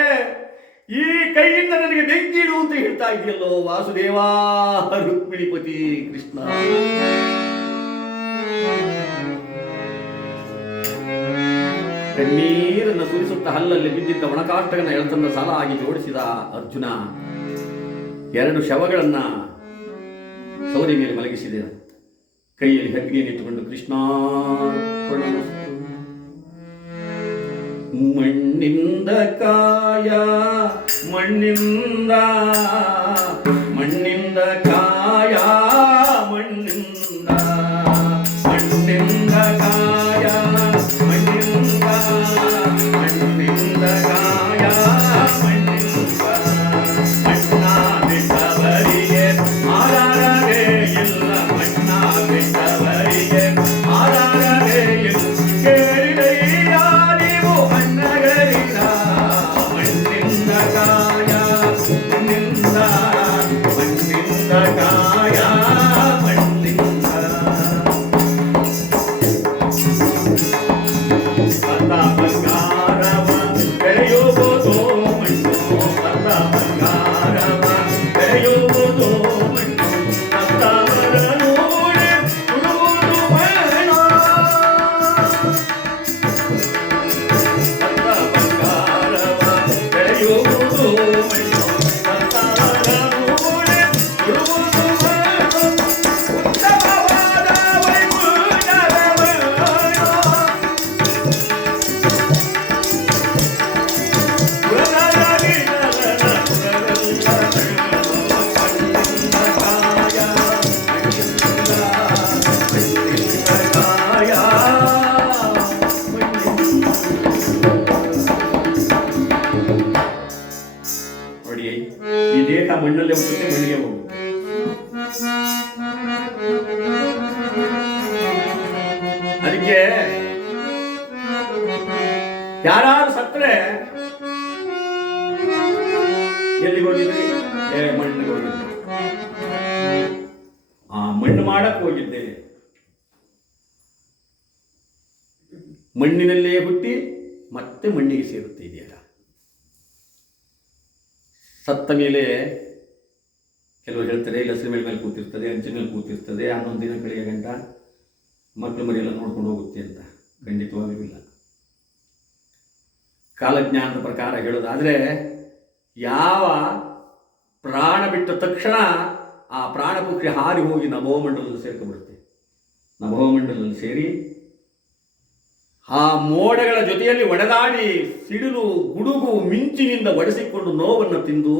ಈ ಕೈಯಿಂದ ನನಗೆ ಬೆಂಕಿ ಇಡು ಅಂತ ಹೇಳ್ತಾ ಇದೆಯಲ್ಲೋ ವಾಸುದೇವ ರುಕ್ಮಿಣಿಪತಿ ಕೃಷ್ಣ. ಕಣ್ಣೀರನ್ನು ಸುರಿಸುತ್ತಾ ಹಲ್ಲಲ್ಲಿ ಬಿದ್ದಿದ್ದ ಒಣಕಾಷ್ಟಗಳನ್ನು ಎಳತನ್ನ ಸಾಲಾಗಿ ಜೋಡಿಸಿದ ಅರ್ಜುನ ಎರಡು ಶವಗಳನ್ನ ಸೌದೆ ಮೇಲೆ ಮಲಗಿಸಿದೆ. ಕೈಯಲ್ಲಿ ಹತ್ತಿಗೆಯನ್ನಿಟ್ಟುಕೊಂಡು ಕೃಷ್ಣ ಮಣ್ಣಿಂದ ಕಾಯ ಮಣ್ಣಿಂದ ಮಣ್ಣಿಂದ ಕಾಯ ಮಣ್ಣಿಂದ ಮಣ್ಣಿಂದ ಕಾಯ ಮಣ್ಣಿಂದ ಮಣ್ಣಿಂದ ಕಾಯ ಮಣ್ಣಿಂದ ಮಣ್ಣ ಬಿಟ್ಟವರಿಗೆ ಆಧಾರವೇ ಇಲ್ಲ, ಮಣ್ಣ ಬಿಟ್ಟವರಿಗೆ ಆಧಾರವೇ ಇಲ್ಲ. ಕೇಳಿದೆಯ ನೀವು ಅಣ್ಣಗಳಿಂದ ಮಣ್ಣಿಂದ ಕಾಯ ಮಣ್ಣಿಂದ ಮಣ್ಣಿಂದ ಕಾಯ ಮಣ್ಣಿಂದ ಪತ್ತ ಬಂಗಾರವ ಬೆಳೆಯುವುದು ಮಣ್ಣು, ಪತ್ತ ಬಂಗಾರವ ಬೆಳೆಯುವುದು ಮಣ್ಣು, ಪತ್ತವರ ನೋಡಿ ಉಡುವುದು ಮಣ್ಣು. ಪತ್ತ ಬಂಗಾರವ ಬೆಳೆಯುವುದು ಮಣ್ಣು, ಪತ್ತವರ ನೋಡಿ ಉಡುವುದು ಮಣ್ಣು. ಉತ್ತಮವಾದ ವೈಭವದ ಮಣ್ಣು. ನೋಡಿ, ಈ ದೇಹ ಮಣ್ಣಲ್ಲೇ ಹೋಗುತ್ತೆ, ಮಣ್ಣಿಗೆ ಹೋಗುತ್ತೆ. ಅದಕ್ಕೆ ಯಾರು ಸತ್ತರೆ ಎಲ್ಲಿಗೆ ಹೋಗಿದ್ರಿ? ಮಣ್ಣಿಗೆ ಹೋಗಿದ್ದೆ. ಆ ಮಣ್ಣು ಮಾಡಕ್ಕೆ ಹೋಗಿದ್ದೆ. ಮಣ್ಣಿನಲ್ಲೇ ಹುಟ್ಟಿ ಮತ್ತೆ ಮಣ್ಣಿಗೆ ಸೇರುತ್ತೆ ಇದೆಯಲ್ಲ. ಸತ್ತ ಮೇಲೆ ಕೆಲವರು ಹೇಳ್ತಾರೆ ಇಲ್ಲ ಹಸಿರು ಮೇಲೆ ಕೂತಿರ್ತದೆ, ಅಂಚಿನ ಮೇಲೆ ಕೂತಿರ್ತದೆ, 11 ದಿನ ಕಳೆಯ ಗಂಟ ಮಕ್ಕಳು ಮರಿಯೆಲ್ಲ ನೋಡ್ಕೊಂಡು ಹೋಗುತ್ತೆ ಅಂತ. ಖಂಡಿತವಾಗಿಯೂ ಇಲ್ಲ. ಕಾಲಜ್ಞಾನದ ಪ್ರಕಾರ ಹೇಳೋದಾದರೆ ಯಾವ ಪ್ರಾಣ ಬಿಟ್ಟ ತಕ್ಷಣ ಆ ಪ್ರಾಣ ಪಕ್ಷಿ ಹಾರಿ ಹೋಗಿ ನಭೋಮಂಡಲದಲ್ಲಿ ಸೇರ್ಕೊಂಡ್ಬಿಡುತ್ತೆ. ನಭೋಮಂಡಲದಲ್ಲಿ ಸೇರಿ ಆ ಮೋಡಗಳ ಜೊತೆಯಲ್ಲಿ ಒಡೆದಾಡಿ ಸಿಡಿಲು ಗುಡುಗು ಮಿಂಚಿನಿಂದ ಒಡೆಸಿಕೊಂಡು ನೋವನ್ನು ತಿಂದು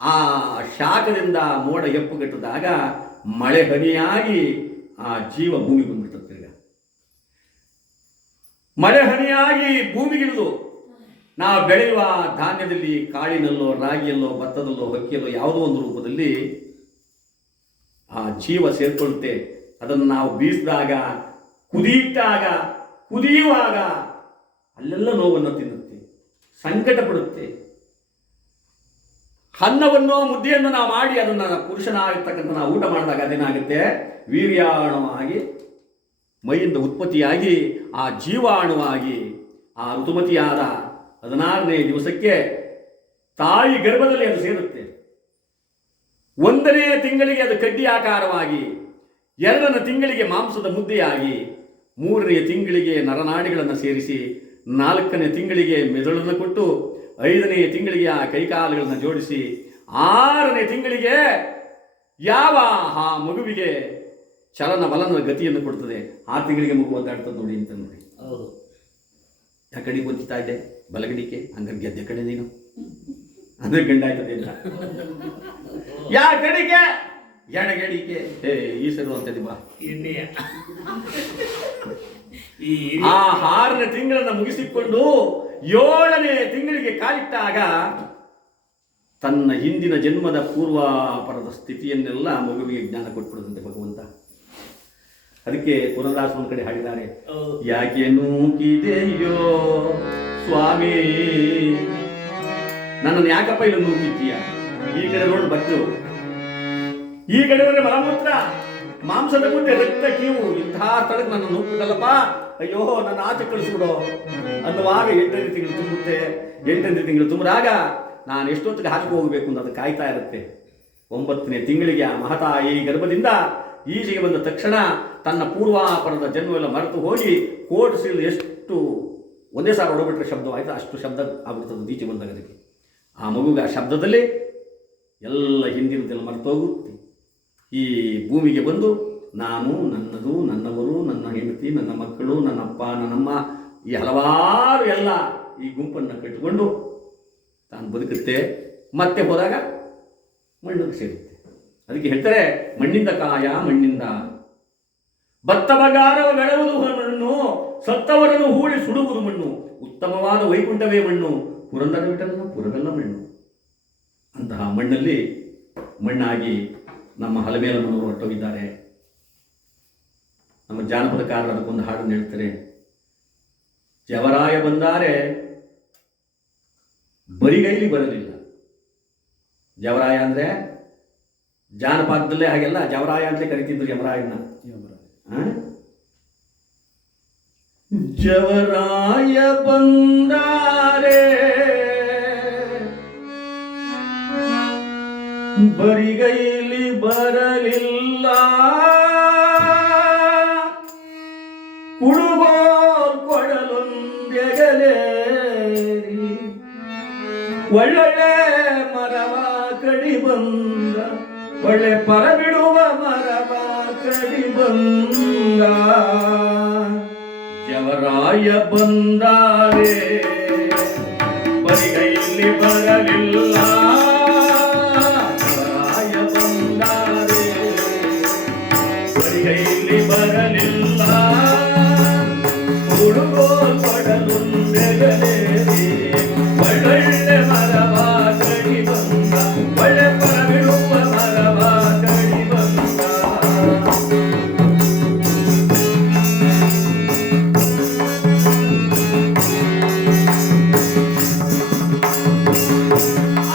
ಆ ಶಾಖದಿಂದ ಮೋಡ ಎಪ್ಪುಗಟ್ಟಿದಾಗ ಮಳೆ ಹನಿಯಾಗಿ ಆ ಜೀವ ಭೂಮಿಗೆ ಬಂದ್ಬಿಡ್ತದೆ. ಈಗ ಮಳೆ ಹನಿಯಾಗಿ ಭೂಮಿಗಿಳಿದು ನಾವು ಬೆಳೆಯುವ ಧಾನ್ಯದಲ್ಲಿ ಕಾಳಿನಲ್ಲೋ ರಾಗಿಯಲ್ಲೋ ಭತ್ತದಲ್ಲೋ ಹಕ್ಕಿಯಲ್ಲೋ ಯಾವುದೋ ಒಂದು ರೂಪದಲ್ಲಿ ಆ ಜೀವ ಸೇರ್ಕೊಳ್ಳುತ್ತೆ. ಅದನ್ನು ನಾವು ಬೀಸಿದಾಗ, ಕುದಿಯಿಟ್ಟಾಗ, ಕುದಿಯುವಾಗ ಅಲ್ಲೆಲ್ಲ ನೋವನ್ನು ತಿನ್ನುತ್ತೆ, ಸಂಕಟ ಪಡುತ್ತೆ. ಅನ್ನವನ್ನು ಮುದ್ದೆಯನ್ನು ನಾವು ಮಾಡಿ ಅದನ್ನು ಪುರುಷನಾಗಿರ್ತಕ್ಕಂಥ ನಾವು ಊಟ ಮಾಡಿದಾಗ ಅದೇನಾಗುತ್ತೆ, ವೀರ್ಯಾಣುವಾಗಿ ಮೈಯಿಂದ ಉತ್ಪತ್ತಿಯಾಗಿ ಆ ಜೀವಾಣುವಾಗಿ ಆ ಋತುಮತಿಯಾದ 16ನೇ ದಿವಸಕ್ಕೆ ತಾಯಿ ಗರ್ಭದಲ್ಲಿ ಅದು ಸೇರುತ್ತೆ. 1ನೇ ತಿಂಗಳಿಗೆ ಅದು ಕಡ್ಡಿ ಆಕಾರವಾಗಿ, 2ನೇ ತಿಂಗಳಿಗೆ ಮಾಂಸದ ಮುದ್ದೆಯಾಗಿ, 3ನೇ ತಿಂಗಳಿಗೆ ನರನಾಡಿಗಳನ್ನು ಸೇರಿಸಿ, 4ನೇ ತಿಂಗಳಿಗೆ ಮೆದುಳನ್ನು ಕೊಟ್ಟು, 5ನೇ ತಿಂಗಳಿಗೆ ಆ ಕೈಕಾಲುಗಳನ್ನು ಜೋಡಿಸಿ, 6ನೇ ತಿಂಗಳಿಗೆ ಯಾವ ಆ ಮಗುವಿಗೆ ಚಲನ ಬಲನ ಗತಿಯನ್ನು ಕೊಡ್ತದೆ. 6 ತಿಂಗಳಿಗೆ ಮಗು ಒದ್ದಾಡ್ತದೆ ನೋಡಿ ಅಂತ ನೋಡಿ. ಹೌದು. ಯಾ ಕಡೆಗೆ ಗೊತ್ತಾ ಇದೆ ಬಲಗಡಿಕೆ, ಹಂಗಾಗಿ ಗೆದ್ದೆ ಕಡೆ ನೀನು ಅಂದ್ರೆ ಗಂಡಾಯ್ತದೆ ಅಂತ. ಯಾ ಕಡೆಗೆ ಎಡಗಡಿಕೆ ಈ ಸರು ಅಂತದೆ ಬಾ. ಆ 6ನೇ ತಿಂಗಳನ್ನ ಮುಗಿಸಿಕೊಂಡು 7ನೇ ತಿಂಗಳಿಗೆ ಕಾಲಿಟ್ಟಾಗ ತನ್ನ ಹಿಂದಿನ ಜನ್ಮದ ಪೂರ್ವಾಪರದ ಸ್ಥಿತಿಯನ್ನೆಲ್ಲ ಮಗುವಿಗೆ ಜ್ಞಾನ ಕೊಟ್ಬಿಡುದಂತೆ ಭಗವಂತ. ಅದಕ್ಕೆ ಪುರಂದರದಾಸರು ಒಂದು ಕಡೆ ಹಾಡಿದ್ದಾರೆ, ಯಾಕೆ ನೂಕಿದೆಯೋ ಸ್ವಾಮಿ, ನನ್ನನ್ನು ಯಾಕಪ್ಪ ಇಲ್ಲ ನೂಕಿದ್ದೀಯ? ಈ ಕಡೆ ನೋಡು ಬಟ್ಟು, ಈ ಕಡೆ ನೋಡ್ರೆ ಮಲಮೂತ್ರ, ಮಾಂಸದ ಮುಂದೆ ರಕ್ತ ಕೀವು, ಇಂತಹ ಸ್ಥಳಕ್ಕೆ ನನ್ನ ನೂಕ್ಬಿಟ್ಟಲ್ಲಪ್ಪ, ಅಯ್ಯೋ ನನ್ನ ಆಚೆ ಕಳಿಸ್ಬಿಡು ಅನ್ನುವಾಗ 8ನೇ ತಿಂಗಳು ತುಂಬುತ್ತೆ. 8ನೇ ತಿಂಗಳು ತುಂಬಿದಾಗ ನಾನು ಎಷ್ಟೊತ್ತಿಗೆ ಹಾಕಿ ಹೋಗಬೇಕು ಅಂತ ಅದು ಕಾಯ್ತಾ ಇರುತ್ತೆ. 9ನೇ ತಿಂಗಳಿಗೆ ಆ ಮಹತಾಯಿ ಗರ್ಭದಿಂದ ಈಚೆಗೆ ಬಂದ ತಕ್ಷಣ ತನ್ನ ಪೂರ್ವಾಪರದ ಜನ್ಮವೆಲ್ಲ ಮರೆತು ಹೋಗಿ ಕೋಟ್ ಸೀಲ್ ಎಷ್ಟು ಒಂದೇ ಸಾರಿ ಹೊಡಬಿಟ್ರೆ ಶಬ್ದವಾಯಿತು, ಅಷ್ಟು ಶಬ್ದ ಆಗ್ಬಿಡ್ತದೆ ಈಚೆ ಬಂದಾಗ. ಅದಕ್ಕೆ ಆ ಮಗುಗೆ ಆ ಶಬ್ದದಲ್ಲಿ ಎಲ್ಲ ಹಿಂದಿನದೆಲ್ಲ ಮರೆತೋಗುತ್ತೆ. ಈ ಭೂಮಿಗೆ ಬಂದು ನಾನು, ನನ್ನದು, ನನ್ನವರು, ನನ್ನ ಹೆಂಡತಿ, ನನ್ನ ಮಕ್ಕಳು, ನನ್ನಪ್ಪ, ನನ್ನಮ್ಮ, ಈ ಹಲವಾರು ಎಲ್ಲ ಈ ಗುಂಪನ್ನು ಕಟ್ಟಿಕೊಂಡು ತಾನು ಬದುಕುತ್ತೆ. ಮತ್ತೆ ಹೋದಾಗ ಮಣ್ಣಿಗೆ ಸೇರುತ್ತೆ. ಅದಕ್ಕೆ ಹೇಳ್ತಾರೆ, ಮಣ್ಣಿಂದ ಕಾಯ ಮಣ್ಣಿಂದ, ಭತ್ತ ಬಗಾರವ ಬೆಳೆಯುವುದು ಮಣ್ಣು, ಸತ್ತವರನ್ನು ಹೂಳಿ ಸುಡುವುದು ಮಣ್ಣು, ಉತ್ತಮವಾದ ವೈಕುಂಠವೇ ಮಣ್ಣು, ಪುರಂದರ ವಿಠಲನ ಪುರವೆಲ್ಲ ಮಣ್ಣು. ಅಂತಹ ಮಣ್ಣಲ್ಲಿ ಮಣ್ಣಾಗಿ ನಮ್ಮ ಹಲಮೇಲಮ್ಮನವರು ಹೊರಟೋಗಿದ್ದಾರೆ. ನಮ್ಮ ಜಾನಪದಕಾರರು ಅದಕ್ಕೊಂದು ಹಾಡನ್ನು ಹೇಳ್ತಾರೆ, ಜವರಾಯ ಬಂದಾರೆ ಬರಿಗೈಲಿ ಬರಲಿಲ್ಲ. ಜವರಾಯ ಅಂದರೆ ಜಾನಪದದಲ್ಲೇ ಹಾಗೆಲ್ಲ ಜವರಾಯ ಅಂತಲೇ ಕರಿತಿದ್ರು ಯಮರಾಯನ. ಜವರಾಯ ಬಂದಾರೆ ಬರಿಗೈಲಿ ಬರಲಿಲ್ಲ, ಕುಡುಗೋಲ್ ಕೊಡಲೊಂದೆಗಲೇರಿ ಒಳ್ಳೊಳ್ಳೆ ಮರವ ಕಡಿ ಬಂದ, ಒಳ್ಳೆ ಪರ ಬಿಡುವ ಮರವ ಕಡಿ ಬಂದ. ಜವರಾಯ ಬಂದಾರೆ ಬರಿಗೈಲಿ ಬರಲಿಲ್ಲ, ಜವರಾಯ ಬಂದಾರೆ ಬರಿಗೈಲಿ ಬರಲಿಲ್ಲ, ಹುಡುಗೋಲ್ ಕೊಡಲೊಂದೆಗಲೇರಿ ಒಳ್ಳೊಳ್ಳೆ ಮರವ ಕಡಿ ಬಂದ, ಒಳ್ಳೆ ಪರ ಬಿಡುವ ಮರವ ಕಡಿ ಬಂದ.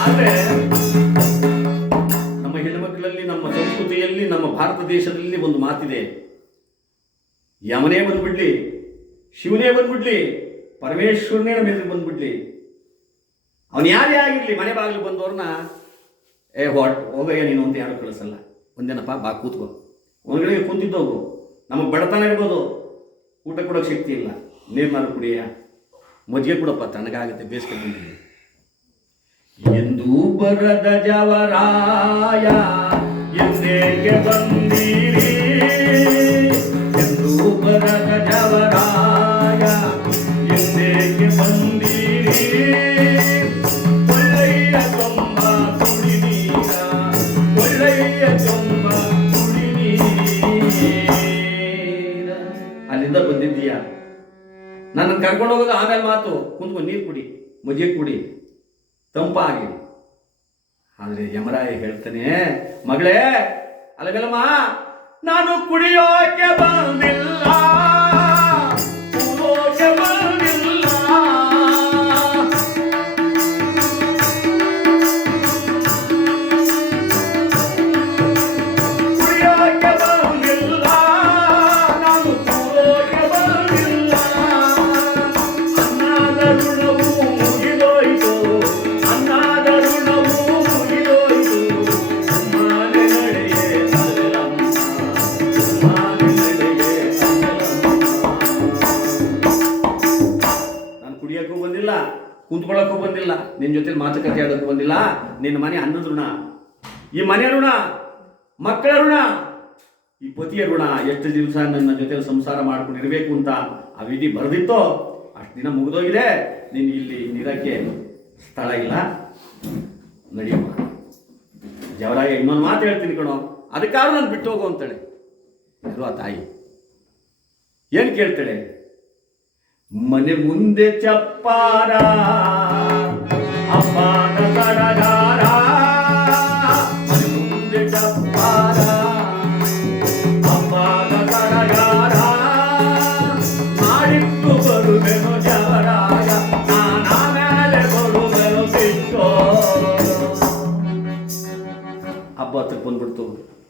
ಆದರೆ ನಮ್ಮ ಹೆಣ್ಣುಮಕ್ಕಳಲ್ಲಿ, ನಮ್ಮ ಸಂಸ್ಕೃತಿಯಲ್ಲಿ, ನಮ್ಮ ಭಾರತ ದೇಶದಲ್ಲಿ ಒಂದು ಮಾತಿದೆ, ಯಮನೇ ಬಂದ್ಬಿಡ್ಲಿ, ಶಿವನೇ ಬಂದ್ಬಿಡ್ಲಿ, ಪರಮೇಶ್ವರನೇ ನಮ್ಮ ಎದುರು ಬಂದ್ಬಿಡ್ಲಿ, ಅವನು ಯಾರೇ ಆಗಿರಲಿ, ಮನೆ ಬಾಗಿಲು ಬಂದವ್ರನ್ನ ಹೋಗಯ್ಯ ನೀನು ಅಂತ ಯಾರು ಕಳಿಸಲ್ಲ. ಒಂದೇನಪ್ಪ ಬಾ ಕೂತ್ಕೋ, ಒಂದ್ಗಳಿಗೆ ಕುಂತಿದ್ದೋಗು, ನಮಗೆ ಬಡತನ ಇರ್ಬೋದು, ಊಟ ಕೊಡೋಕೆ ಶಕ್ತಿ ಇಲ್ಲ, ನೀರ್ನಾರು ಕುಡಿಯ, ಮಜ್ಜಿಗೆ ಕೊಡಪ್ಪ ತಣ್ಣಗಾಗುತ್ತೆ, ಬೇಸಿಗೆ ಬಂದಿದೆ. ಎಂದು ಬರದ ಜವರಾಯ ಎಂದೇಕೆ ಬಂದೀರಿ, ಎಂದು ಬರದ ಜವರಾಯ ಎಂದೇಕೆ ಬಂದೀರಿ, ಒಳ್ಳೆಯ ತೊಂಬ ಕುಡಿ ನೀರ, ಒಳ್ಳೆಯ ತೊಂಬ ಕುಡಿ ನೀರ. ಅಲ್ಲಿಂದ ಬಂದಿದ್ದೀಯ, ನನ್ನನ್ನು ಕರ್ಕೊಂಡು ಹೋಗೋದು ಆಮೇಲೆ ಮಾತು, ಕುಂತ್ಕೊಂಡು ನೀರು ಕುಡಿ, ಮಜ್ಜಿಗೆ ಕುಡಿ, ತಂಪಾಗಿ. ಆದರೆ ಯಮರಾಯ ಹೇಳ್ತಾನೆ, ಮಗಳೇ ಅಲಗಲಮ್ಮ, ನಾನು ಕುಡಿಯೋಕೆ ಬಂದಿಲ್ಲ, ಕುಡಿಯೋಕೆ ಬಂದಿಲ್ಲ, ಕುಡಿಯೋಕೆ ಬಂದಿಲ್ಲ, ನಾನು ಕುಡಿಯೋಕೆ ಬಂದಿಲ್ಲ, ಅನ್ನದ ಋಣವು ಮುಗಿದೋಯ್ತು, ಅನ್ನದ ಋಣವು ಮುಗಿದೋಯ್ತು, ಅಮ್ಮನೆ ನಡೆಯೇ ಅಲ್ಲಮ್ಮ, ಅಮ್ಮನೆ ನಡೆಯೇ ಅಲ್ಲಮ್ಮ. ನಾನು ಕುಡಿಯೋಕ್ಕೂ ಬಂದಿಲ್ಲ, ಕುಂತ್ಕೊಳ್ಳೋಕ್ಕೂ ಬಂದಿಲ್ಲ, ನಿನ್ನ ಜೊತೆಲಿ ಮಾತುಕತೆ ಆಡೋಕ್ಕೂ ಬಂದಿಲ್ಲ. ನಿನ್ನ ಮನೆ ಅನ್ನದ ಋಣ, ಈ ಮನೆ ಋಣ, ಮಕ್ಕಳ ಋಣ, ಈ ಪತಿಯ ಋಣ, ಎಷ್ಟು ದಿವಸ ನನ್ನ ಜೊತೆಲಿ ಸಂಸಾರ ಮಾಡ್ಕೊಂಡಿರ್ಬೇಕು ಅಂತ ಆ ವಿಧಿ ಬರೆದಿತ್ತೋ ಅಷ್ಟು ದಿನ ಮುಗಿದೋಗಿದೆ. ನೀನು ಇಲ್ಲಿ ನೀರಕ್ಕೆ ಸ್ಥಳ ಇಲ್ಲ, ನಡೆಯಮ್ಮ. ಜವರಾಯ ಇನ್ನೊಂದು ಮಾತು ಹೇಳ್ತೀನಿ ಕಣೋ, ಅದಕ್ಕಾದ್ರೂ ನಾನು ಬಿಟ್ಟು ಹೋಗು ಅಂತಾಳೆ. ಇಲ್ವಾ ತಾಯಿ ಏನು ಕೇಳ್ತಾಳೆ, ಮನೆ ಮುಂದೆ ಚಪ್ಪಾರ ಅಪ್ಪನ ಸಡಗಾರ, ಮನೆ ಮುಂದೆ ಚಪ್ಪಾರ ಅಪ್ಪನ ಸಡಗಾರ, ಮಾಡಿತ್ತು ಬರುವೆನು ಜವರಾಯ, ನಾನಾಮೇಲೆ ಬರುವೆನು ಸಿಕ್ಕೋ. ಹಬ್ಬ ಹತ್ರಕ್ಕೆ ಬಂದ್ಬಿಡ್ತು,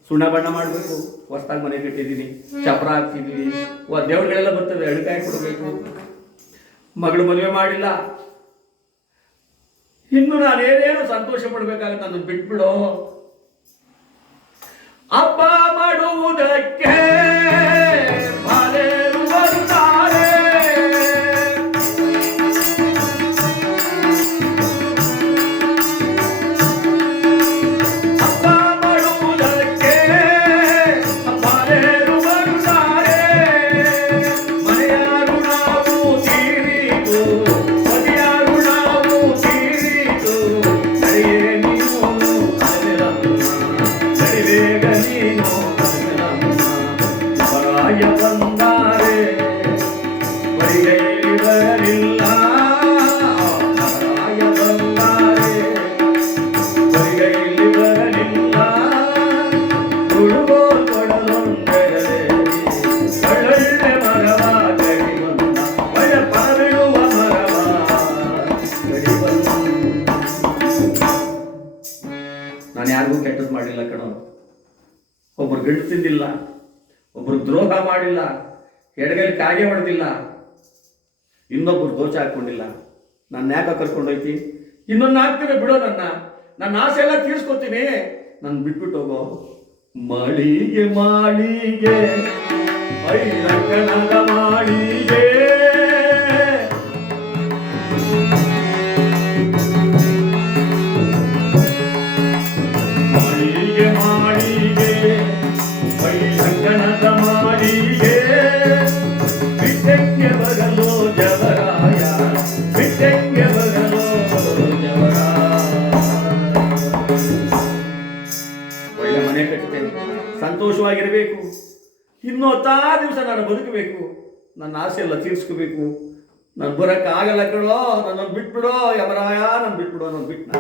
ಸುಣ್ಣ ಬಣ್ಣ ಮಾಡಬೇಕು, ಹೊಸ್ದಾಗಿ ಮನೆ ಕಟ್ಟಿದ್ದೀನಿ, ಚಪ್ರ ಹಾಕ್ತಿದ್ದೀವಿ, ದೇವ್ರಿಗೆಲ್ಲ ಬರ್ತವೆ, ಅಡುಕಾಯಿ ಕೊಡಬೇಕು, ಮಗಳು ಮದುವೆ ಮಾಡಿಲ್ಲ, ಇನ್ನು ನಾನೇನೇನು ಸಂತೋಷ ಪಡ್ಬೇಕಾಗತ್ತೆ, ನನ್ನ ಬಿಟ್ಬಿಡು. ಹಬ್ಬ ಮಾಡುವುದಕ್ಕೆ ಬಾಲೆರು ಬರುತ್ತಾರೆ, ಹಬ್ಬ ಮಾಡುವುದಕ್ಕೆ ಬಾಲೆರು ಬರುತ್ತಾರೆ, ಮನೆಯಾರು ನಾವು ತೀರಿತು, ಮನೆಯಾರು ನಾವು ತೀರಿತು, ನಡೆಯೇ ನೀವು ನಡಿಬೇಗ ನೀನು ಪರಾಯ ಬಂದಾರೆ, ಬರಿಗೈಲಿ ಬರಲಿಲ್ಲ, ಪರಾಯ ಬಂದಾರೆ, ಬರಿಗೈಲಿ ಬರಲಿಲ್ಲ, ಹುಡುಗೋ ಕೊಡಲೊಂದೆರಡೆ, ಒಳ್ಳೊಳ್ಳೆ ಮರವ ಕಡಿ ಬಂದ, ಒಳ್ಳೆ ಪರಬಿಡುವ ಮರವ ಕಡಿ ಬಂದ. ನಾನು ಯಾರಿಗೂ ಕೆಟ್ಟದ್ದು ಮಾಡಿಲ್ಲ ಕಣೋ, ಒಬ್ಬರು ಗಂಟು ತಿಂದಿಲ್ಲ, ಒಬ್ಬರು ದ್ರೋಹ ಮಾಡಿಲ್ಲ, ಎಡಗೈಲಿ ಕಾಗೆ ಹೊಡೆದಿಲ್ಲ, ಇನ್ನೊಬ್ಬರು ದೋಚ ಹಾಕೊಂಡಿಲ್ಲ. ನನ್ನ ಯಾಕೆ ಕರ್ಕೊಂಡೋಯ್ತಿ, ಇನ್ನೊಂದು ಹಾಕ್ತೀನಿ ಬಿಡೋ, ನನ್ನ ಆಸೆ ಎಲ್ಲ ತೀರ್ಸ್ಕೊತೀನಿ, ನಾನು ಬಿಟ್ಬಿಟ್ಟು ಹೋಗೋ. ಮಾಳಿಗೆ ಮಾಳಿಗೆ ಐರಕ್ಕನದ ಮಾಳಿಗೆ, ಮಾಳಿಗೆ ಮಾಳಿಗೆ ಐರಕ್ಕನದ ಮಾಳಿಗೆ, ಬಿಟ್ಟಕ್ಕೆ ಬರಲು ಜವರಾಯ, ಬಿಟ್ಟಕ್ಕೆ ಬರಲು ಜವರಾಯ. ಒಳ್ಳೆ ಮನೆ ಕಟ್ತೇನೆ, ಸಂತೋಷವಾಗಿರಬೇಕು, ಇನ್ನೂ 10 ದಿವಸ ನಾನು ಬದುಕಬೇಕು, ನನ್ನ ಆಸೆ ಎಲ್ಲ ತೀರಿಸ್ಕೋಬೇಕು, ನಾನು ಬರೋಕ್ಕಾಗಲ್ಲ ಕಣೋ, ನನ್ನನ್ನು ಬಿಟ್ಬಿಡೋ ಯಮರಾಯ, ನಾನು ಬಿಟ್ಬಿಡೋ, ನಾನು ಬಿಟ್ಟು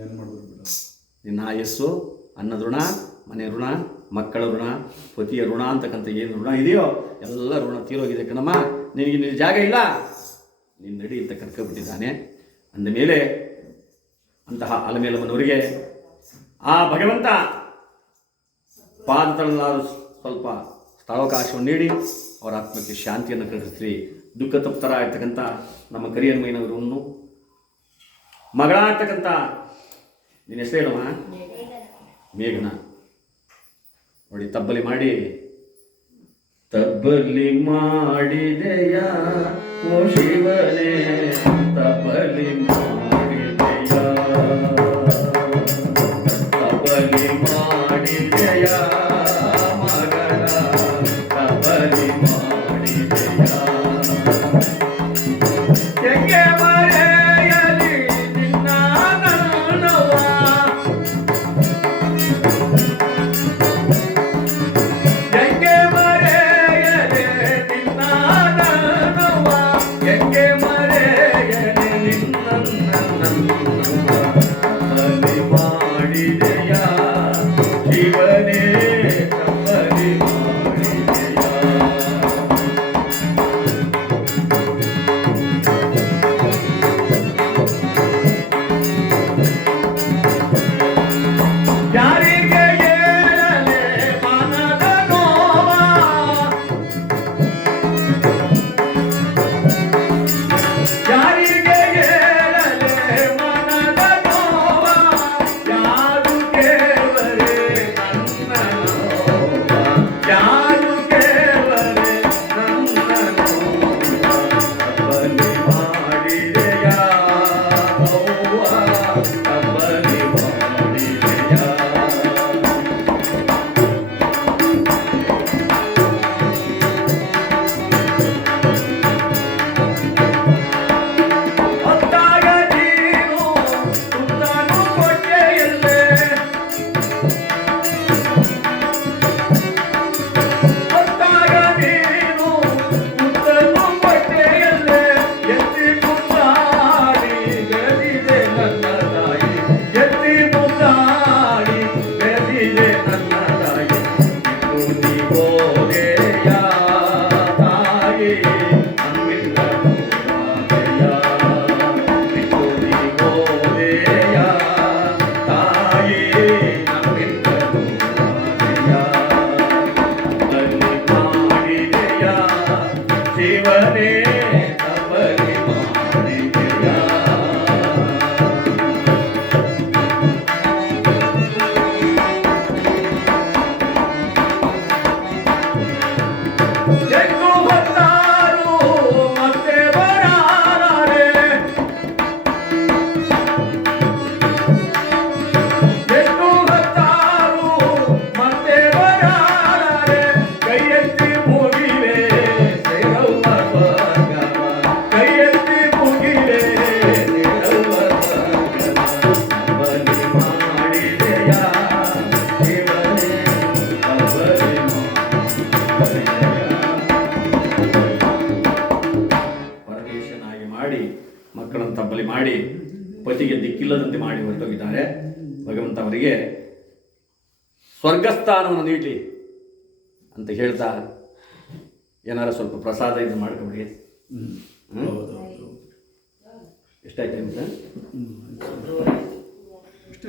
ಏನು ಮಾಡಿದ್ರು ಬಿಡ. ನಿನ್ನ ಆಯಸ್ಸು, ಅನ್ನದ ಋಣ, ಮನೆ ಋಣ, ಮಕ್ಕಳ ಋಣ, ಪತಿಯ ಋಣ ಅಂತಕ್ಕಂಥ ಏನು ಋಣ ಇದೆಯೋ ಎಲ್ಲ ಋಣ ತೀರೋಗಿದೆ ಕಣಮ್ಮ. ನಿನಗೆ ನಿನ್ನ ಜಾಗ ಇಲ್ಲ, ನಿನ್ನ ನಡಿ ಅಂತ ಕರ್ಕೊಬಿಟ್ಟಿದ್ದಾನೆ. ಅಂದಮೇಲೆ ಅಂತಹ ಅಲಮೇಲಮ್ಮನವರಿಗೆ ಆ ಭಗವಂತ ಪಾದತಳಲಾರು ಸ್ವಲ್ಪ ಸ್ಥಳಾವಕಾಶವನ್ನು ನೀಡಿ ಅವರ ಆತ್ಮಕ್ಕೆ ಶಾಂತಿಯನ್ನು ಕಲಿಸ್ರಿ. ದುಃಖ ತಪ್ತರ ಇರ್ತಕ್ಕಂಥ ನಮ್ಮ ಕರಿಯನ್ಮಯ್ಯನವರನ್ನು ಮಗಳಾಗ್ತಕ್ಕಂಥ ನಿನ್ನ ಹೆಸರು ಹೇಳಮ್ಮ, ಮೇಘನ. ನೋಡಿ ತಬ್ಬಲಿ ಮಾಡಿ, ತಬ್ಬಲಿ ಮಾಡಿದೆಯ ಓ ಶಿವನೇ, ತಬ್ಬಲಿ ಮಾಡಿದೆಯ, ತಬ್ಬಲಿ ಮಾಡಿದೆಯ ಮಗಳ, ತಬ್ಬಲಿ ಮಾಡಿದೆಯ, ಹೆಂಗೆ ಮರೆಯಲಿ ನಿನ್ನ ನಾನವ್ವ, ಹೆಂಗೆ ಮರೆಯಲಿ ನಿನ್ನ ನಾನವ್ವ, ಹೆಂಗೆ ಮರೆಯಲಿ ನಿನ್ನವ್ವ, ತಬ್ಬಲಿ ಮಾಡಿದೆಯ ಶಿವನೇ, ತಬ್ಬಲಿ ಮಾಡಿದೆಯ. ಪರದೇಶನಾಗಿ ಮಾಡಿ ಮಕ್ಕಳನ್ನು ತಬ್ಬಲಿ ಮಾಡಿ ಪತಿಗೆ ದಿಕ್ಕಿಲ್ಲದಂತೆ ಮಾಡಿ ಹೊರಟೋಗಿದ್ದಾರೆ. ಭಗವಂತ ಅವರಿಗೆ ಸ್ವರ್ಗಸ್ಥಾನವನ್ನು ನೀಡಲಿ ಅಂತ ಹೇಳ್ತಾ ಏನಾರ ಸ್ವಲ್ಪ ಪ್ರಸಾದ ಇದು ಮಾಡ್ಕೊಬಿಡಿ. ಎಷ್ಟಾಯ್ತು ಅಂತ ಅಷ್ಟೇ